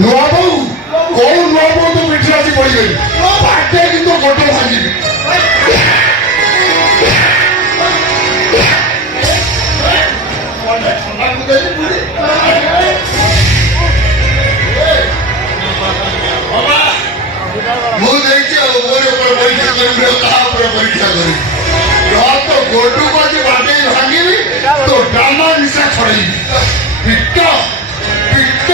नुआ बहु कौन नुआ बहु तो पिठी आसी पड़ी गई बाटे किंतु गोटे भांगी ମୁଁ ଦେଇଛି ଆଉ ମୋର ଉପରେ ପରୀକ୍ଷା କରିବି କାହା ଉପରେ ପରୀକ୍ଷା କରିବି ତ ଗୋଟୁ ବାଜି ବାଟେଇ ଭାଙ୍ଗିବି ତ ଡ୍ରାମା ନିଶା ଛଡେଇବି ପିଟ ପିଟ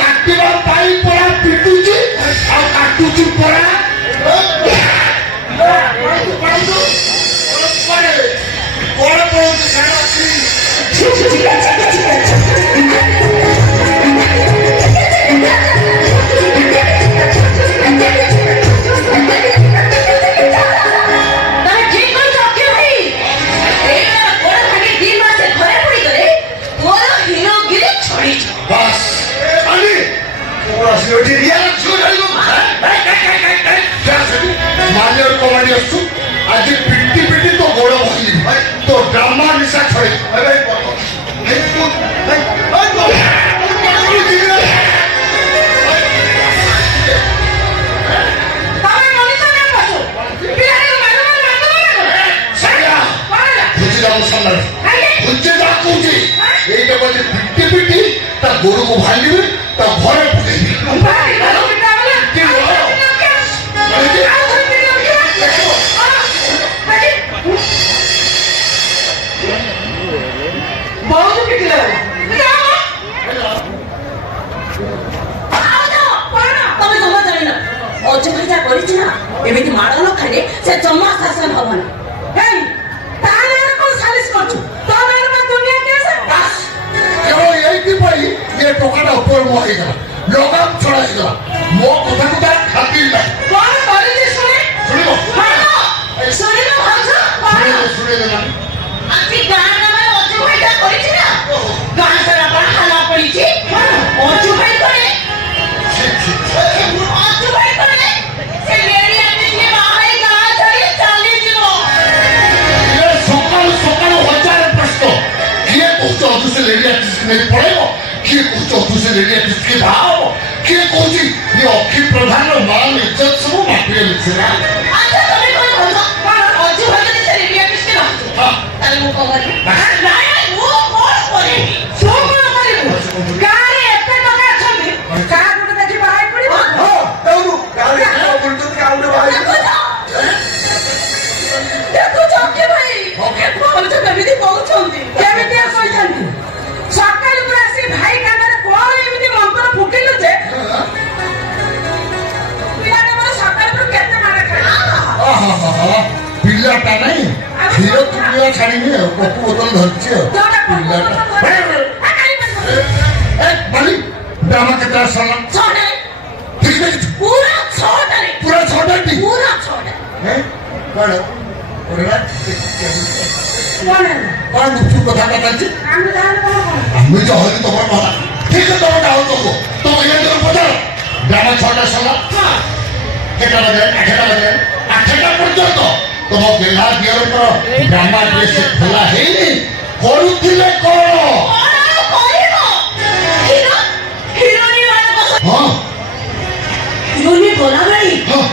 କାଟିବା ପାଇଁ ପରା ପିଟୁଛି ଆଉ କାଟୁଛି ପରା आज पिटी पिटी तो गोड़ भांगी तो ड्रामा निशा छड़े पिटी पिटी गोड़ को भांगी घरे पकड़ी एमिति माड़ न खाले से जमा शासन हबन हे ताने कोन सालिस करछु तो मेरे में दुनिया कैसे बस यो एई पई ये टोकाटा ऊपर मो हे गला लगाम छड़ा हे गला मो कथा कथा खातिर ना कोन करे जे सुने सुनिबो हां सुने न भाषा सुने ना आखि गान में ओजु भाईटा करिछि ना गान सारा बाहाला पड़िछि ओजु भाई करे ओजु भाई करे से लेडी आदमी के बाहर गान छड़ी चली जिवो ये सकाल सकाल हजार प्रश्न किए कुछ से लेडी आर्टिस्ट नहीं पड़ेगा किए कुछ से लेडी आर्टिस्ट के भाव किए कोची ये अखिल प्रधान मान इज्जत सब माटी में लिखना अच्छा तुम्हें कौन बोलता ओजु भाई के से लेडी आर्टिस्ट के ना हां ताले मु को करे नहीं वो कौन करे सो कौन करे गारे एते टका छंदी का गुटे देखि बाहाई पड़िबो हां दौड़ू गाड़ी को बोलतो का उड़े भाई देखो चौके भाई बोल तो कभी पहुंचंदी केमिति आसइछंती सकाल पुरा से भाई कानरे कोन एमिति मंत्र फुकिलु जे पिलाने मोर सकाल पुरा केते मारे खाई आहा पिल्लाटा नहीं हीरो तुलिया छाड़ी में पप्पू बोतल धरछि पिल्लाटा ए बली ड्रामा के तरह साला छोड़े ठीक है पूरा छोड़े पूरा छोटा टी पूरा छोड़े हैं कौन ओरेला कौन है कौन मुझे कथा बताची हम जान कौन मुझे तो होली तो बड़ा ठीक है तो बताओ तो ये तो पता ड्रामा छोटा साला हां केटा बजे आठटा पर्यंत तुम बेला दियर पर ड्रामा ड्रेस खोला है करूथिले कोन हाँ हिरोनी बोला भाई हाँ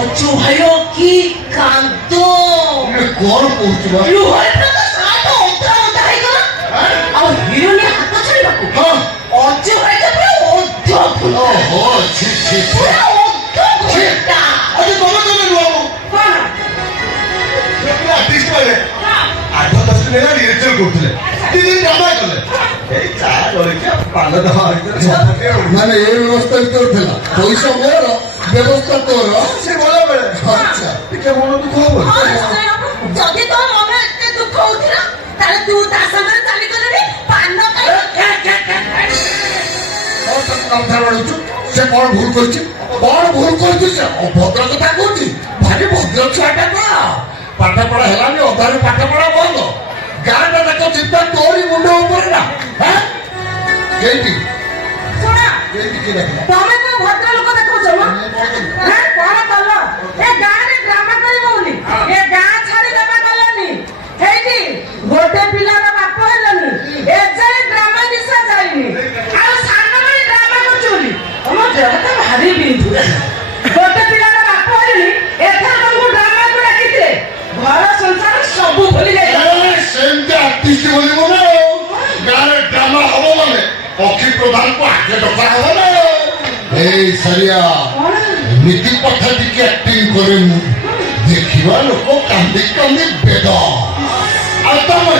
ओचो भाइयों की कांतो ये कौन पूछवा लुहाई तो साथ उतरा है का और हिरोनी हाथ छड़ी बाकू हाँ ओचो भाई तो पूरा ओद्धो फुला ओहो छी पूरा ओद्धो फुला अरे बाबा तो लो कौन ये पूरा आर्टिस्ट वाले हां 8-10 दिन ना रिहर्सल करथले दिन ड्रामा कले ए चा करे के पाला दवा माने ये व्यवस्था तो थला पैसा मोर व्यवस्था तोर से बोला बेले अच्छा ठीक मन दुख हो जदी तो मन एते दुख होतिना ताले तू ता संगे चाली गले पान खाई और तक काम धरवाडू से कोन भूल करछि से भद्र कथा कहछि भारी भद्र छाटा ना पाठ पढ़ा हेलानी अधारे पाठ पढ़ा बंद गाँटा तक चिंता तोरी मुंड ऊपर ना हैं केटी सुना केटी के देखला तमे को भद्र लोक देखो जमा हैं कोन कलो ए गाँ रे ड्रामा करिबोनी ए गाँ छाड़ी देबा कलानी हेटी गोटे पिला এই সারিয়া କଣ নীতি কথা ଟିକେ ଆକ୍ଟିଂ କରେ ମୁଁ ଦେଖିବା ଲୋକ କାନ୍ଦି କାନ୍ଦି ବେଦ ଆଉ ତମେ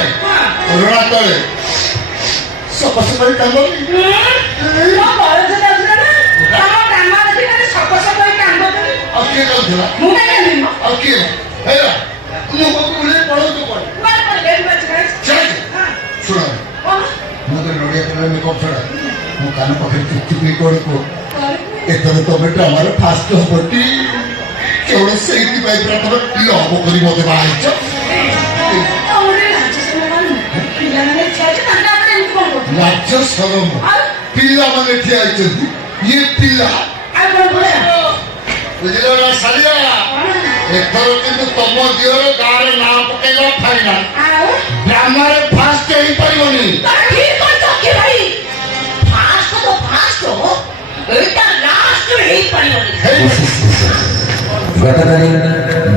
ଅରୁଣା ତଳେ ସପସ କରି କାନ୍ଦନି ମୋ ବୟସ ଯାଉଥିଲା ନା ତମ କାମ ଦେଖି ଖାଲି ସକ ସକ ହେଇ କାନ୍ଦୁଥିଲି ଆଉ କିଏ କାନ୍ଦୁଥିଲା ମୁଁ କାଇଁ କାନ୍ଦିନି ମ ଆଉ କିଏ ହେଲା ମୁଁ ବୁଲେ ପଳଉଛୁ କୁଆଡେ କୁଆଡେ ପଳେଇଲେ ଏଠି ବାଜି ଖାଇଛି ଚାଲ ଶୁଣ କଣ ମୁଁ ତ ନଡ଼ିଆ ତେଲ ମେକଅପ୍ ଛଡ଼ା ମୁଁ କାନ ପାଖରେ ଚୁପଚୁପି କରିକୁ କରିବି ଏଥର ତମେ ଆମର ଫାଷ୍ଟ ହବଟି କେବଳ ସେଇଥିପାଇଁ ପୁରା ତମେ ପିଲା ହବ କରି ମତେ ବାହାରିଛ ପିଲାମାନେ ଇଚ୍ଛା ଅଛି ତାଙ୍କ ହାତରେ ଏମିତି କଣ କରୁଛୁ ଲାଜ ସରମ ଆଉ ପିଲାମାନେ ଠିଆ ହେଇଛନ୍ତି ଇଏ ପିଲା ଆଉ କଣ ଭଳିଆ ବୁଝିଲ ନା ସାରିଆ ଏଥର କିନ୍ତୁ ତମ ଦିହର ଗାଁରେ ନାଁ ପକେଇବା ଫାଇନାଲ ଆଉ ଡ୍ରାମାରେ ଫାଷ୍ଟ ହେଇପାରିବନି ଠିକ କରିଛ କି ଭାଇ ଫାଷ୍ଟ ତ ଫାଷ୍ଟ ଏଇଟା ଲାଷ୍ଟ ହେଇପାରିବନି ଗତକାଲି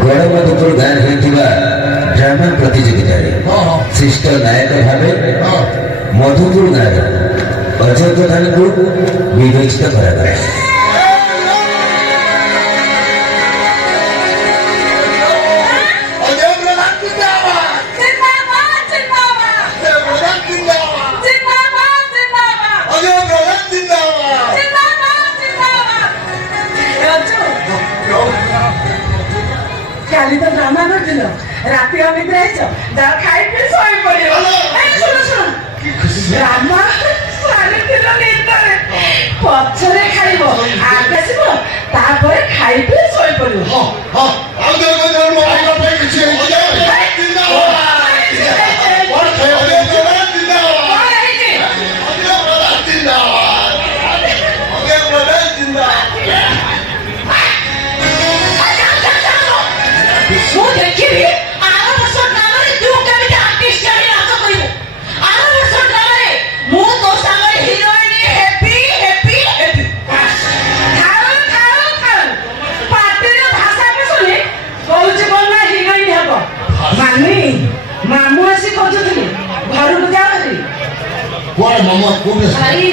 ଗଡ଼ମଧୁପୁର ଗାଁରେ ହୋଇଥିବା ଡ୍ରାମା ପ୍ରତିଯୋଗିତାରେ ଶ୍ରେଷ୍ଠ ନାୟକ ଭାବେ ମଧୁପୁର ଗାଁର ଅଜୟ ପ୍ରଧାନଙ୍କୁ ବିବେଚିତ କରାଗଲା। ଅଜୟ ପ୍ରଧାନ ଜିନ୍ଦାବାଦ ଅଜୟ ପ୍ରଧାନ ଜିନ୍ଦାବାଦ କାଲି ତ ଡ୍ରାମା କରିଥିଲ ରାତି ଅନିଦ୍ରା ହେଇଛ ଯାଅ ଖାଇ ପିଇ ଶୋଇ ପଡିବ ଶୁଣ ଶୁଣ ଡ୍ରାମା ସାରିଥିଲ ନିଦରେ ପଛରେ ଖାଇବ ଆଗ ଆସିବ ତାପରେ ଖାଇ ପିଇ ଶୋଇ ପଡିବ ହଁ ହଁ ଆଉ ଜୟ ମୋ ଭାଇଙ୍କ ପାଇଁ କିଛି ଅଜୟ ଜିନ୍ଦାବାଦ ଅଜୟ ପ୍ରଧାନ ଜିନ୍ଦାବାଦ କଣ ହେଇଛି ଅଜୟ ପ୍ରଧାନ ଜିନ୍ଦାବାଦ ଅଜୟ ପ୍ରଧାନ ଜିନ୍ଦାବାଦ ମୁଁ ଦେଖିବି ଆର ବର୍ଷ ଡ୍ରାମାରେ ତୁ କେମିତି ଆର୍ଟିଷ୍ଟ ଆଣି ନାଚ କରିବୁ ଆର ବର୍ଷ ଡ୍ରାମାରେ ମୁଁ ତୋ ସାଙ୍ଗରେ ହିରୋଇନ ହେବି ହେବି ହେବି ଖାଉ ଖାଉ ଖାଉ ପାଟିର ଭାଷା ଶୁଣି କହୁଛି କଣ ନା ହିରୋଇନ ହେବ ମାନି ମାମୁଁ ଆସି ଖୋଜୁଥିଲି ଘରକୁ ଯାଉଥିଲି କୁଆଡେ ମାମା କୋଉଠି ଭାଇ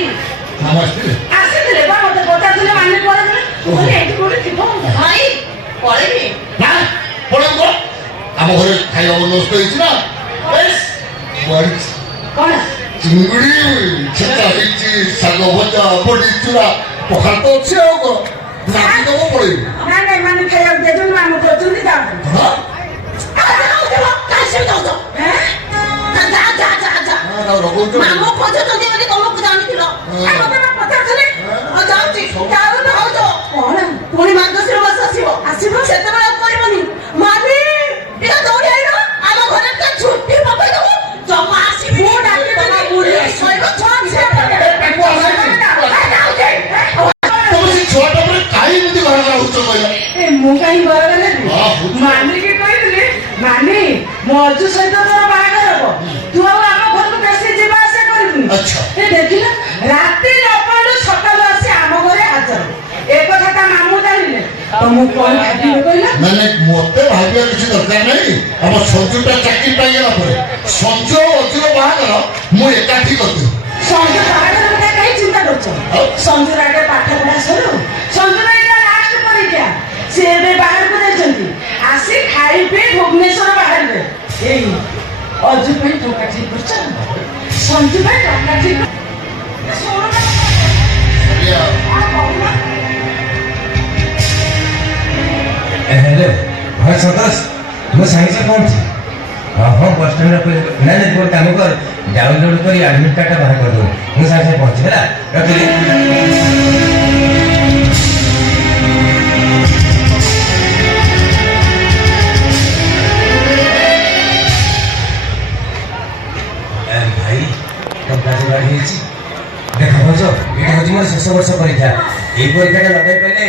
ନମସ୍ତେ ଆସିଥିଲେ ବା ମତେ ପଚାରୁଥିଲେ ମାନି କୁଆଡେ ଗଲେ ମୁଁ କହିଲି ଏଇଠି କୋଉଠି ଥିବ ଭାଇ ପଳେଇବି ନା ପଳେଇବ ଆମ ଘରେ ଖାଇବା ବନ୍ଦୋବସ୍ତ ହେଇଛି ନା ବେଶ ବଢିଛି କଣ ଚିଙ୍ଗୁଡି ଛେଚା ହେଇଛି ଶାଗ ଭଜା ବଡି ଚୁରା ପଖାଳ ତ ଅଛି ଆଉ କଣ ନାଚି ଦବ ପଳେଇବୁ ନାଇଁ ନାଇଁ ମାନେ ଖାଇବାକୁ ଦେଇଛନ୍ତି ମାମୁଁ କରୁଛନ୍ତି ଯାଆନ୍ତୁ ହଁ ତାକୁ ରଖଉଛୁ ମାମୁଁ ଖୋଜୁଛନ୍ତି ବୋଲି ତମକୁ ଜାଣିଥିଲ କଣ ପୁଣି ମାର୍ଗଶିର ମାସ ଆସିବ ସେତେବେଳେ ଆଉ କରିବନି ମାମି ଟିକେ ଦୌଡ଼ି ଆଇଲ ଆମ ଘରେ ତ ଛୁଟି ପକେଇଦବ ଜମା ଆସିବି ମୁଁ ଡାକିଦେବି ବୁଢ଼ୀ ଶୋଇବ ଛଅ ଝିଅ ତମେ ସେ ଛୁଆଟା ପରେ କାହିଁ ଏମିତି ଘର ହଉଛ କହିଲ ମୁଁ କାହିଁ ଘର ନେବି ମାନିକି କହିଥିଲି ମାନି ମୋ ଅଜୁ ସହିତ ତୋର ବାହାଘର ହବ ତୁ ଆଉ ଆମ ଘରକୁ ବେଶୀ ଯିବା ଆସିବା କରିବୁନି ଆଚ୍ଛା ଏ ଦେଖିଲ ରାତି ନପଡୁ ସକାଳୁ ଆସି ଆମ ଘରେ ହାଜର ଏ କଥା ତା ମାମୁଁ ଜାଣିଲେ ତ ମୁଁ କଣ ଭାବିବି କହିଲ ମାନେ ମତେ ଭାବିବା କିଛି ଦରକାର ନାହିଁ ଆମ ସଞ୍ଜୁଟା ଚାକିରି ପାଇଗଲା ପରେ ସଞ୍ଜୁ ଆଉ ଅଜୁର ବାହାଘର ମୁଁ ଏକାଠି କରିଦେବି ସଞ୍ଜୁ ବାହାଘର କଥା କାହିଁ ଚିନ୍ତା କରୁଛ ସଞ୍ଜୁର ଆଗେ ପାଠ ପଢା ସରୁ ସଞ୍ଜୁର ଏଇଟା ଲାଷ୍ଟ ପରୀକ୍ଷା ସେ ଏବେ ବାହାରକୁ ଯାଇଛନ୍ତି ଆସି ଖାଇ ପିଇ ଭୁବନେଶ୍ୱର ବାହାରିବେ ଏଇ ଅଜୁ ପାଇଁ ଟଙ୍କା ଠିକ କରୁଛ ସଞ୍ଜୁ ପାଇଁ ଟଙ୍କା ଠିକ हेलो हाँ सतोष ମୁଁ ସାଙ୍ଗେ ପହଞ୍ଚି ହଁ ହଁ ବସ୍ ଷ୍ଟାଣ୍ଡରେ ନାଇଁ ନାଇଁ ଗୋଟେ କାମ କର ଡାଉନଲୋଡ୍ କରି ଆଡମିଟ୍ କାର୍ଡଟା ବାହାର କରିଦେବୁ ମୁଁ ସାଙ୍ଗେ ପହଞ୍ଚି ହେଲା ରଖିଲି ଭାଇ ଟଙ୍କା ଯୋଗାଡ଼ ହେଇଛି ଦେଖ ଭାଉଜ ଏଇଟା ହେଉଛି ମୋର ଶେଷ ବର୍ଷ ପରୀକ୍ଷା ଏଇ ପରୀକ୍ଷାଟା ଲଗାଇ ପାଇଲେ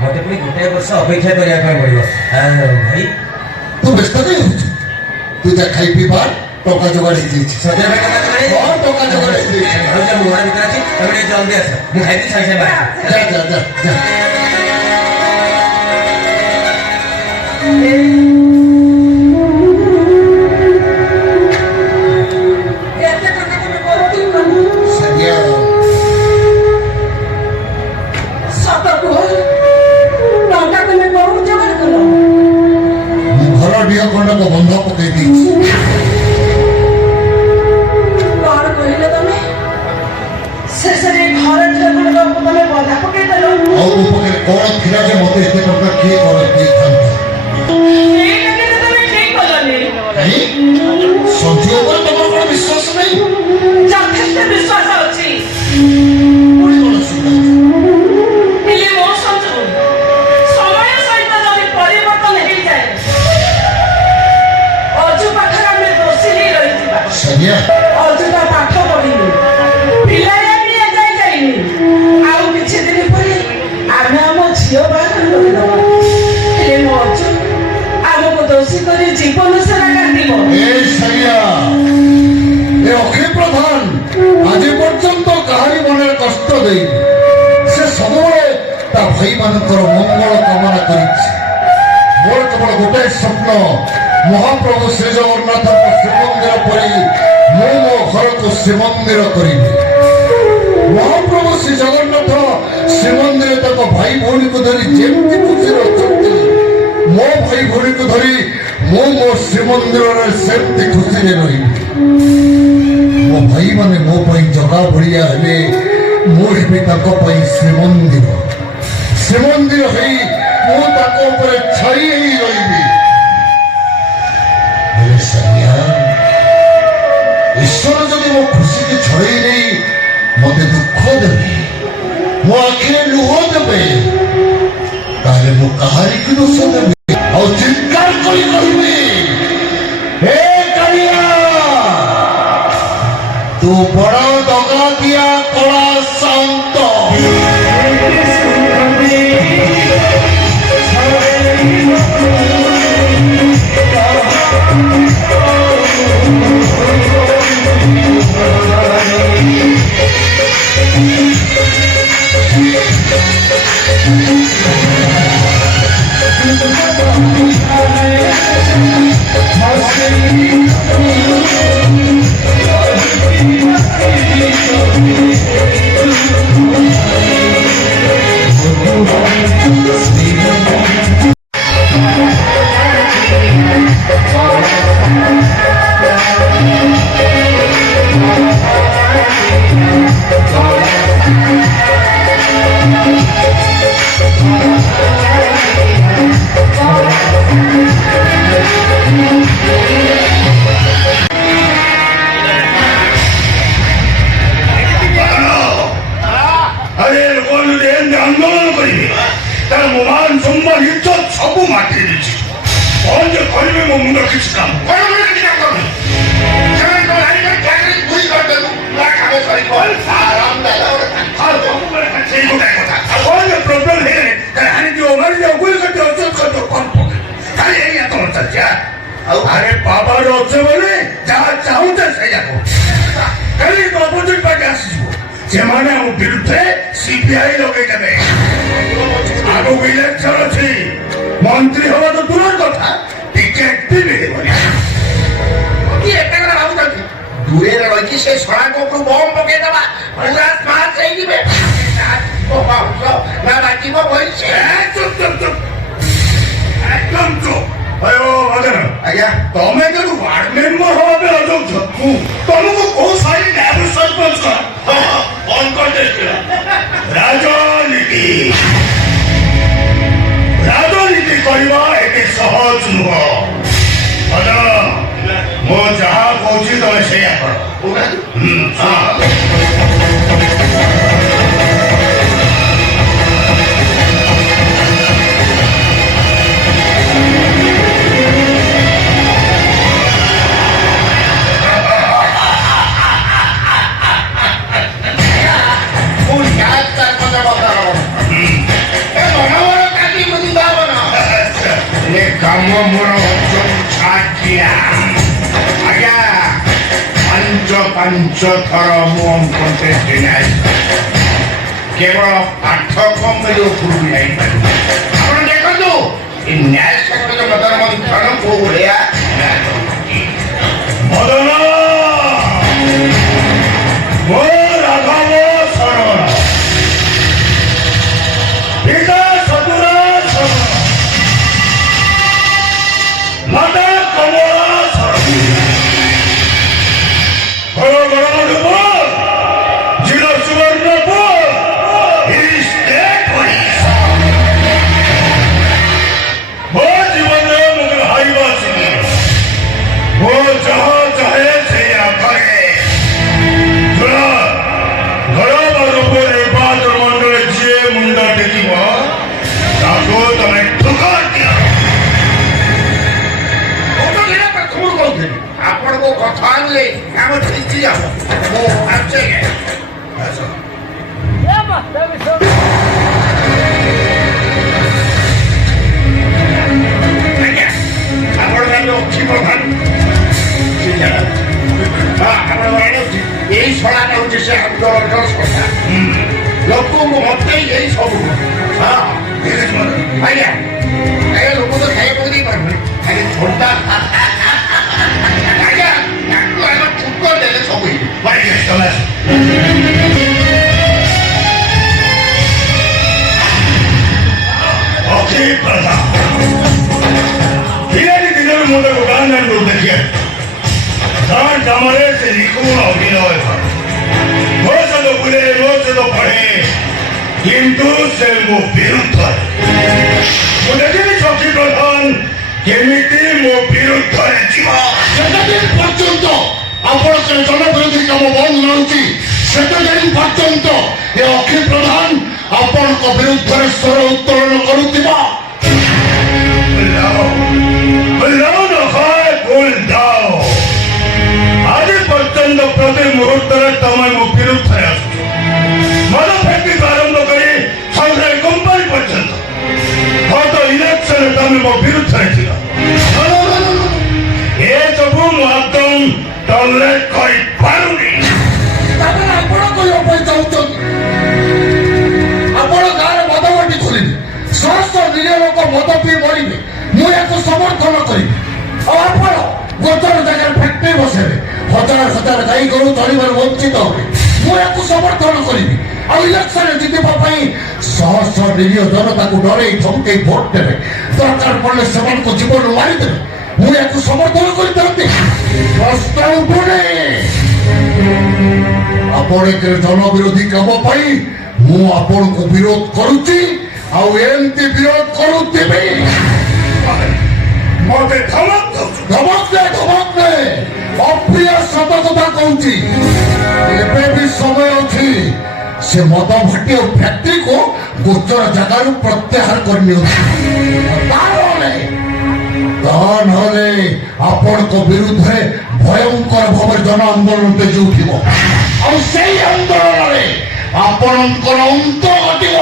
ମତେ ପୁଣି ଗୋଟାଏ ବର୍ଷ ଅପେକ୍ଷା କରିବା ପାଇଁ ପଡ଼ିବ ଭାଇ ତୁ ବ୍ୟସ୍ତ କାହିଁ ହଉଛୁ ତୁ ଯା ଖାଇ ପିଇ ବାହାର ଟଙ୍କା ଯୋଗାଡ଼ ହେଇଯାଇଛି ସଜା ଭାଇ ହଁ ଟଙ୍କା ଯୋଗାଡ଼ ହେଇଯାଇଛି ଭାଉଜ ମୁଁ ଘର ଭିତରେ ଅଛି ତମେ ଟିକେ ଜଲ୍ଦି ଆସ ମୁଁ ଖାଇକି ସାଙ୍ଗେ ସାଙ୍ଗେ ବାହାରିବି ଯା ଯା ଯା ଯା ଏତେ ଟଙ୍କା ତମେ କରୁଥିଲ ସାରିଆ भाई मानकर मंगल कामना करिछि मोर केवल गोटे स्वप्न महाप्रभु श्री जगन्नाथ श्रीमंदिर परी मो घर को श्रीमंदिर करी महाप्रभु श्री जगन्नाथ श्रीमंदिर तक भाई भौणी को धरी जमी खुशी अच्छा मो भाई भौणी को धरी मो श्रीमंदिर सेमती खुशी रही मो भाई माने मो जगा भड़िया हेले मुझे श्रीमंदिर श्रीमंदिर छाई रही ईश्वर जदि मो खुशी की छड़े नहीं मत दुख देवे मो आखिरे लुह देवे ताले मो कहारी की दोष देवे और चिंकार करी कहबी हे कालिया तू बड़ा दगा दिया कला शांत अरे बाबा रोचे बोले जहाँ चाहूँ से जाको कल अपोजिट पार्टी आसीबो जेमाने हम विरुद्धे सीपीआई लगे देबे आगो इलेक्शन अछि मंत्री हवा तो दूर कथा टिकेट भी मिलेबनी कि एटा करा बाबू तक दूरे रही से सड़ा को बम पके देबा पूरा स्मार्ट सही दिबे ओ बाबू ना बाकी को बोल से चुप चुप चुप एकदम चुप अयो मदन आज्ञा तमे जो वार्ड मेंबर होबे अजो झटकू तुमको को सारी नैब सरपंच का ऑन कर दे राजनीति करवा एते सहज नुह मदन मो जहाँ कहूँ तुम से कर काम मोर छाटिया आज्ञा पांच थर मु कंटेस्ट केवल पाठ कम उपरू जापर आप देखो न्याय क्षेत्र मदन मंथन को भाया मदन मो राघव शरण पिता सदुरा शरण माता कमला शरण जिला सुवर्णपुर स्टेट वो जीवन मुझे हाईवा सिंह वो जहाँ चाहे से करे घर निर्वाचन मंडल जी मुंड टेकिब ताको तमें ठुकर दिया आपण को कथा आनले हम ठीक जाओ वो अच्छे है आपण जो प्रधान यही छड़ा से आंदोलन कथा लोक मत यही सब हाँ কিন্তু ସେ ମୋ ବିରୁଦ୍ଧରେ ମୁଁ ଦେଖିବି ଶକ୍ତି ପ୍ରଧାନ କେମିତି ମୋ ବିରୁଦ୍ଧରେ ଯିବ। ସେତେଦିନ ପର୍ଯ୍ୟନ୍ତ ଆପଣ ସେ ଜନବିରୋଧୀ କାମ ବନ୍ଦ ରହୁଛି ସେତେଦିନ ପର୍ଯ୍ୟନ୍ତ ଏ ଅଖିଳ ପ୍ରଧାନ ଆପଣଙ୍କ ବିରୁଦ୍ଧରେ ସ୍ୱର ଉତ୍ତୋଳନ କରୁଥିବା ଆଜି ପର୍ଯ୍ୟନ୍ତ ପ୍ରତି ମୁହୂର୍ତ୍ତରେ ତମେ ମୋ ବିରୁଦ୍ଧରେ ଆସୁଛ। ମଦ ଫ୍ୟାକ୍ଟ୍ରି ଆରମ୍ଭ କରି ସଂଗ୍ରାମ କମ୍ପାନୀ ପର୍ଯ୍ୟନ୍ତ ଗତ ଇଲେକ୍ସନରେ ତମେ ମୋ ବିରୁଦ୍ଧରେ ଥିଲ। ଏସବୁ ମୁଁ ଆଦୌ ଟଲରେଟ୍ କରିପାରୁନି। ତାପରେ ଆପଣ କରିବା ପାଇଁ ଚାହୁଁଛନ୍ତି ଆପଣ ଗାଁରେ ମଦ ବାଟି ଖୋଲିବେ ଶହ ଶହ ନିରୀହ ଲୋକ ମଦ ପିଇ ମରିବେ ମୁଁ ଏହାକୁ ସମର୍ଥନ କରିବି। ଆଉ ଆପଣ ଗୋଚର ଜାଗାରେ ଫ୍ୟାକ୍ଟ୍ରି ବସେଇବେ ହଜାର ହଜାର ଗାଈ ଗୋରୁ ଚଳିବାରୁ ବଞ୍ଚିତ ହେବେ ମୁଁ ଏହାକୁ ସମର୍ଥନ କରିବି। ଆଉ ଇଲେକ୍ସନରେ ଜିତିବା ପାଇଁ ଶହ ଶହ ନିରୀହ ଜନତାକୁ ଡରେଇ ଧମକେଇ ଭୋଟ ଦେବେ ଦରକାର ପଡ଼ିଲେ ସେମାନଙ୍କୁ ଜୀବନରୁ ମାରିଦେବେ ମୁଁ ଏହାକୁ ସମର୍ଥନ କରିଥାନ୍ତି। ପ୍ରଶ୍ନ ଉଠୁନି ଆପଣ ଜନବିରୋଧୀ କାମ ପାଇଁ ମୁଁ ଆପଣଙ୍କୁ ବିରୋଧ କରୁଛି ଆଉ ଏମିତି ବିରୋଧ କରୁଥିବି। ମତେ ଧମକ ଧମକ ଅପ୍ରିୟ ସତ କଥା କହୁଛି ଏବେ ବି ସମୟ ଅଛି ସେ ମଦ ଭାଟି ଆଉ ଫ୍ୟାକ୍ଟ୍ରିକୁ ଗୋଚର ଜାଗାରୁ ପ୍ରତ୍ୟାହାର କରିନିଅନ୍ତୁ। ନହେଲେ ଆପଣଙ୍କ ବିରୁଦ୍ଧରେ ଭୟଙ୍କର ଭାବରେ ଜନ ଆନ୍ଦୋଳନ ତେଜି ଉଠିବ ଆଉ ସେଇ ଆନ୍ଦୋଳନରେ ଆପଣଙ୍କର ଅନ୍ତ ଘଟିବ।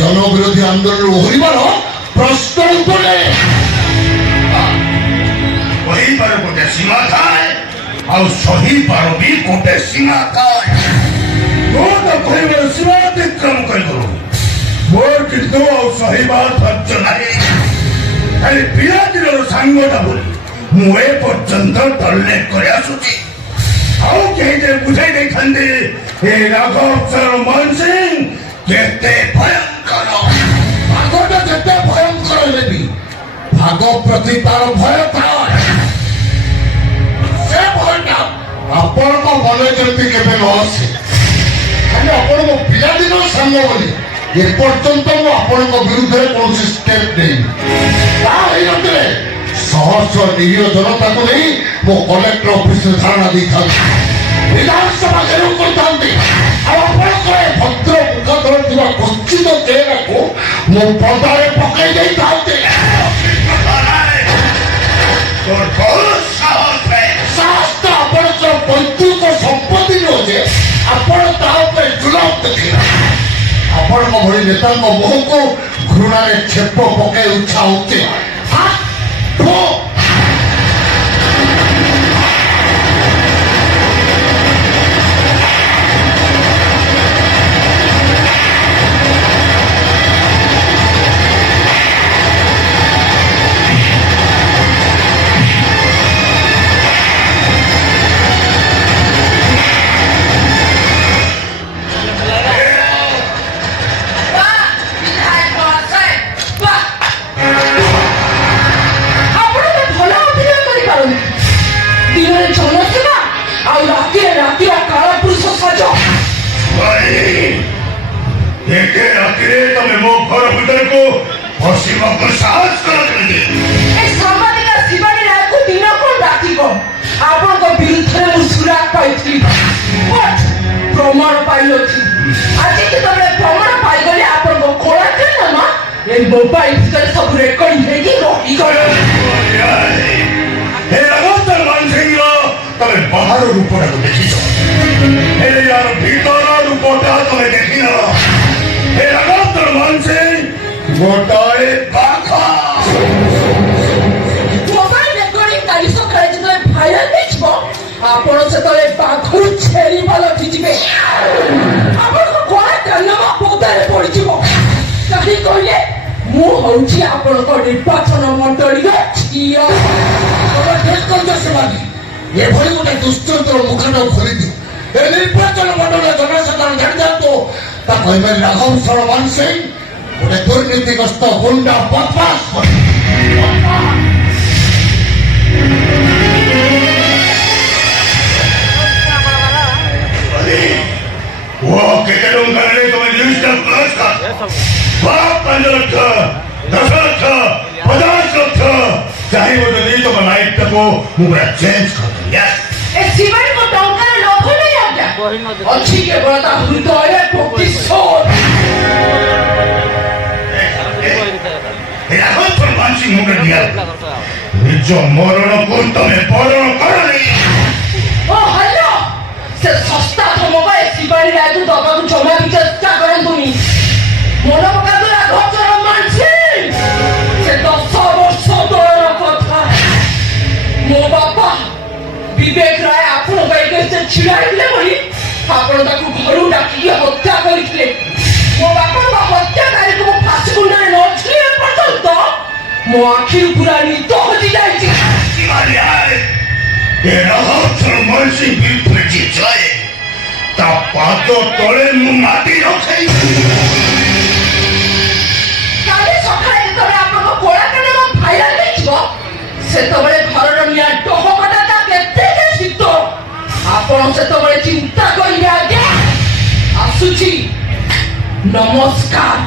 ଜନବିରୋଧୀ ଆନ୍ଦୋଳନ ଓହରିବାର ପ୍ରଶ୍ନ ଉପରେ କହିବାର ଗୋଟେ ସୀମା ଥାଏ ଆଉ ସହିବାର ବି ଗୋଟେ ସୀମା ଥାଏ। ମୁଁ ତ କହିବାର ସୀମା ଅତିକ୍ରମ କରିଗଲୁ ମୋର କିନ୍ତୁ ଆଉ ସହିବାର ଧୈର୍ଯ୍ୟ ନାହିଁ। ଖାଲି ପିଲାଦିନର ସାଙ୍ଗଟା ବୋଲି ମୁଁ ଏ ପର୍ଯ୍ୟନ୍ତ ଟଲରେଟ୍ କରି ଆସୁଛି। ଆଉ କେହି ଯେ ବୁଝାଇ ଦେଇଥାନ୍ତି ଏ ରାଘବ ମାନ ସିଂ କେତେ ଭୟଙ୍କର। ଭାଗଟା ଯେତେ ଭୟଙ୍କର ହେଲେ ବି ଭାଗ ପ୍ରତି ତାର ଭୟ ଥାଏ। ସେ ଭୟଟା ଆପଣଙ୍କ ମନେ ଯେମିତି କେବେ ନ ଆସେ ଖାଲି ଆପଣଙ୍କ ପିଲାଦିନ ସାଙ୍ଗ ବୋଲି ଏପର୍ଯ୍ୟନ୍ତ ମୁଁ ଆପଣଙ୍କ ବିରୁଦ୍ଧରେ କୌଣସି ଷ୍ଟେପ୍ ନେଇନି। ତା ହେଇନଥିଲେ ଶହ ଶହ ନିରୀହ ଜନତାକୁ ନେଇ ମୁଁ କଲେକ୍ଟର ଅଫିସରେ ଧାରଣା ଦେଇଥାନ୍ତି ବିଧାନସଭା ଘେରାଉ କରିଥାନ୍ତି ଆଉ ଆପଣଙ୍କର ଭଦ୍ର ମୁଖାଧର ଥିବା କୁଚିତ ଚେହେରାକୁ ମୁଁ ପଦାରେ ପକାଇ ଦେଇଥାନ୍ତି। ସାହସ ତ ଆପଣଙ୍କର ପୈତୃକ ସମ୍ପତ୍ତି ନୁହଁ ଯେ ଆପଣ ତା ଉପରେ ଜୁଲମ ଦେଖିଲେ ଆପଣଙ୍କ ଭଳି ନେତାଙ୍କ ମୁହଁକୁ ଘୃଣାରେ ଛେପ ପକାଇ ଉଚ୍ଛା ହଉଛି। ତମେ ମୋ ଘର ଭିତରକୁ ପଶିବାକୁ ସାହସ କରନ୍ତି। ସାମ୍ବାଦିକ ଶିବାନୀ ରାୟକୁ ଦିନ କଣ ଡାକିବ ଆପଣଙ୍କ ବିରୁଦ୍ଧରେ ମୁଁ ସୁରାଗ ପାଇଥିଲି ପ୍ରମାଣ ପାଇନଥିଲି। ଆଜି ଯେତେବେଳେ ପ୍ରମାଣ ମୋବାଇଲ ଭିତରେ ସବୁ ରେକର୍ଡିଂ ହେଇକି ରହିଗଲା। हे लगातार मानसिंह तमे बाहर रूपटाକୁ ଦେଖିଛ हे यार ଭିତର ରୂପଟା ତମେ ଦେଖିନ हे लगातार मानसिंह ଗୋଟାଏ ବାଘ ମୋବାଇଲ ରେକର୍ଡିଂ କାଲି ସକାଳେ ଯେତେବେଳେ ଭାଇରାଲ ହେଇଯିବ ଆପଣ ସେତେବେଳେ ବାଘରୁ ଛେଳି ପାଲଟି ଯିବେ। ଆପଣଙ୍କ କଳା କାନମା ପଦାରେ ପଡିଯିବ। କାହିଁ କହିଲେ ମୁଁ ହଉଛି ଆପଣଙ୍କ ନିର୍ବାଚନ ମଣ୍ଡଳୀର ଝିଅ। ତମେ ଠିକ କରୁଛ ସେମାନେ ଏଭଳି ଗୋଟେ ଦୁଷ୍ଟର ମୁଖାଟା ଖୋଲିଦିଅ ଏ ନିର୍ବାଚନ ମଣ୍ଡଳୀର ଜନସାଧାରଣ ଜାଣିଯାଆନ୍ତୁ ତା କହିବେ ରାଘବ ସଳମାନ ସିଂ ଗୋଟେ ଦୁର୍ନୀତିଗ୍ରସ୍ତ ଗୁଣ୍ଡା ବଦମାସ वो केके डोंगरे तुम्हें न्यूज़ का फ्लैश का बाप 5 लाख 10 लाख 50 लाख चाहे वो तो नहीं तो नाइट तक वो मुझे चेंज कर दो यस ଏ ଶିବାନୀଙ୍କ ଟଙ୍କାର ଲୋଭ ନାହିଁ ଆଜ୍ଞା। ଅଛି କେବଳ ତା ହୃଦୟରେ ପ୍ରତିଶୋଧ। राघव सलमान सिंह मुझे दिया निज मरण को तुम्हें बरण कर नहीं ଓ ହ୍ୟାଲୋ ସେ ଶସ୍ତା ଧମକ ଏ ଶିବାନୀ ରାଜୁ ଦବାକୁ ଜମା ବି ଚେଷ୍ଟା କରନ୍ତୁନି। ମନ ପକାନ୍ତୁ ରାଘବ ସଲମାନ ସିଂ ସେ 10 ବର୍ଷ ତଳର କଥା। ମୋ ବାପା ବିବେକ ରାୟ ଆପଣଙ୍କ ଏଗେନ୍ଷ୍ଟ ଛିଡ଼ା ହେଇଥିଲେ ବୋଲି ଆପଣ ତାକୁ ଘରୁ ଡାକିକି ହତ୍ୟା କରିଥିଲେ। ମୋ ବାପାଙ୍କ ହତ୍ୟାକାରୀକୁ ମୁଁ ଫାଶୀ କୁଣ୍ଡରେ ନ ଝୁଲିବା ପର୍ଯ୍ୟନ୍ତ ମୋ ଆଖିରୁ ପୁରା ନିଦ ହଜି ଯାଇଛି। ये राघव सलमान सिंह बिल्कुल जी जाए ता पातो तोले मु माटी रखे କାଲି ସକାଳେ ଯେତେବେଳେ ଆପଣଙ୍କ କଳା କାନମା ଭାଇରାଲ ହେଇଯିବ ସେତେବେଳେ ଘରର ନିଆଁ ଡହକଟା କେତେ ଯେ ଶୀତ ଆପଣ ସେତେବେଳେ ଚିନ୍ତା କରିବେ ଆଜ୍ଞା। ଆସୁଛି ନମସ୍କାର।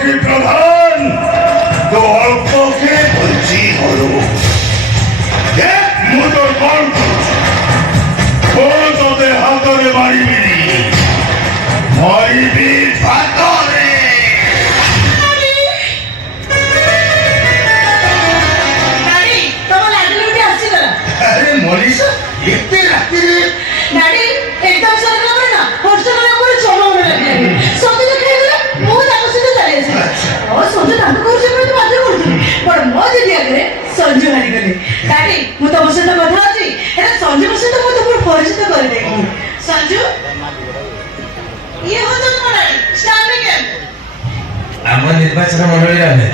की प्रधान तो अल्प के बंची हलो एक मोटर कौन ତାଙ୍କୁ କହୁଛି ମୁଁ ବାଧ୍ୟ କରୁଥିଲି ବଡ଼ ମୋ ଦିଦି ଆଗରେ ସଞ୍ଜୁ ହାରିଗଲେ ଡାଡି ମୁଁ ତମ ସହିତ କଥା ଅଛି ଏଟା ସଞ୍ଜୁଙ୍କ ସହିତ ମୁଁ ତୁମକୁ ପରିଚିତ କରିଦେବି ସଞ୍ଜୁ ଇଏ ହଉଛନ୍ତି ମୋ ଡାଡି ଷ୍ଟାଣ୍ଡିଂ ଏମ୍ ଆମ ନିର୍ବାଚନ ମଣ୍ଡଳୀର ଆମେ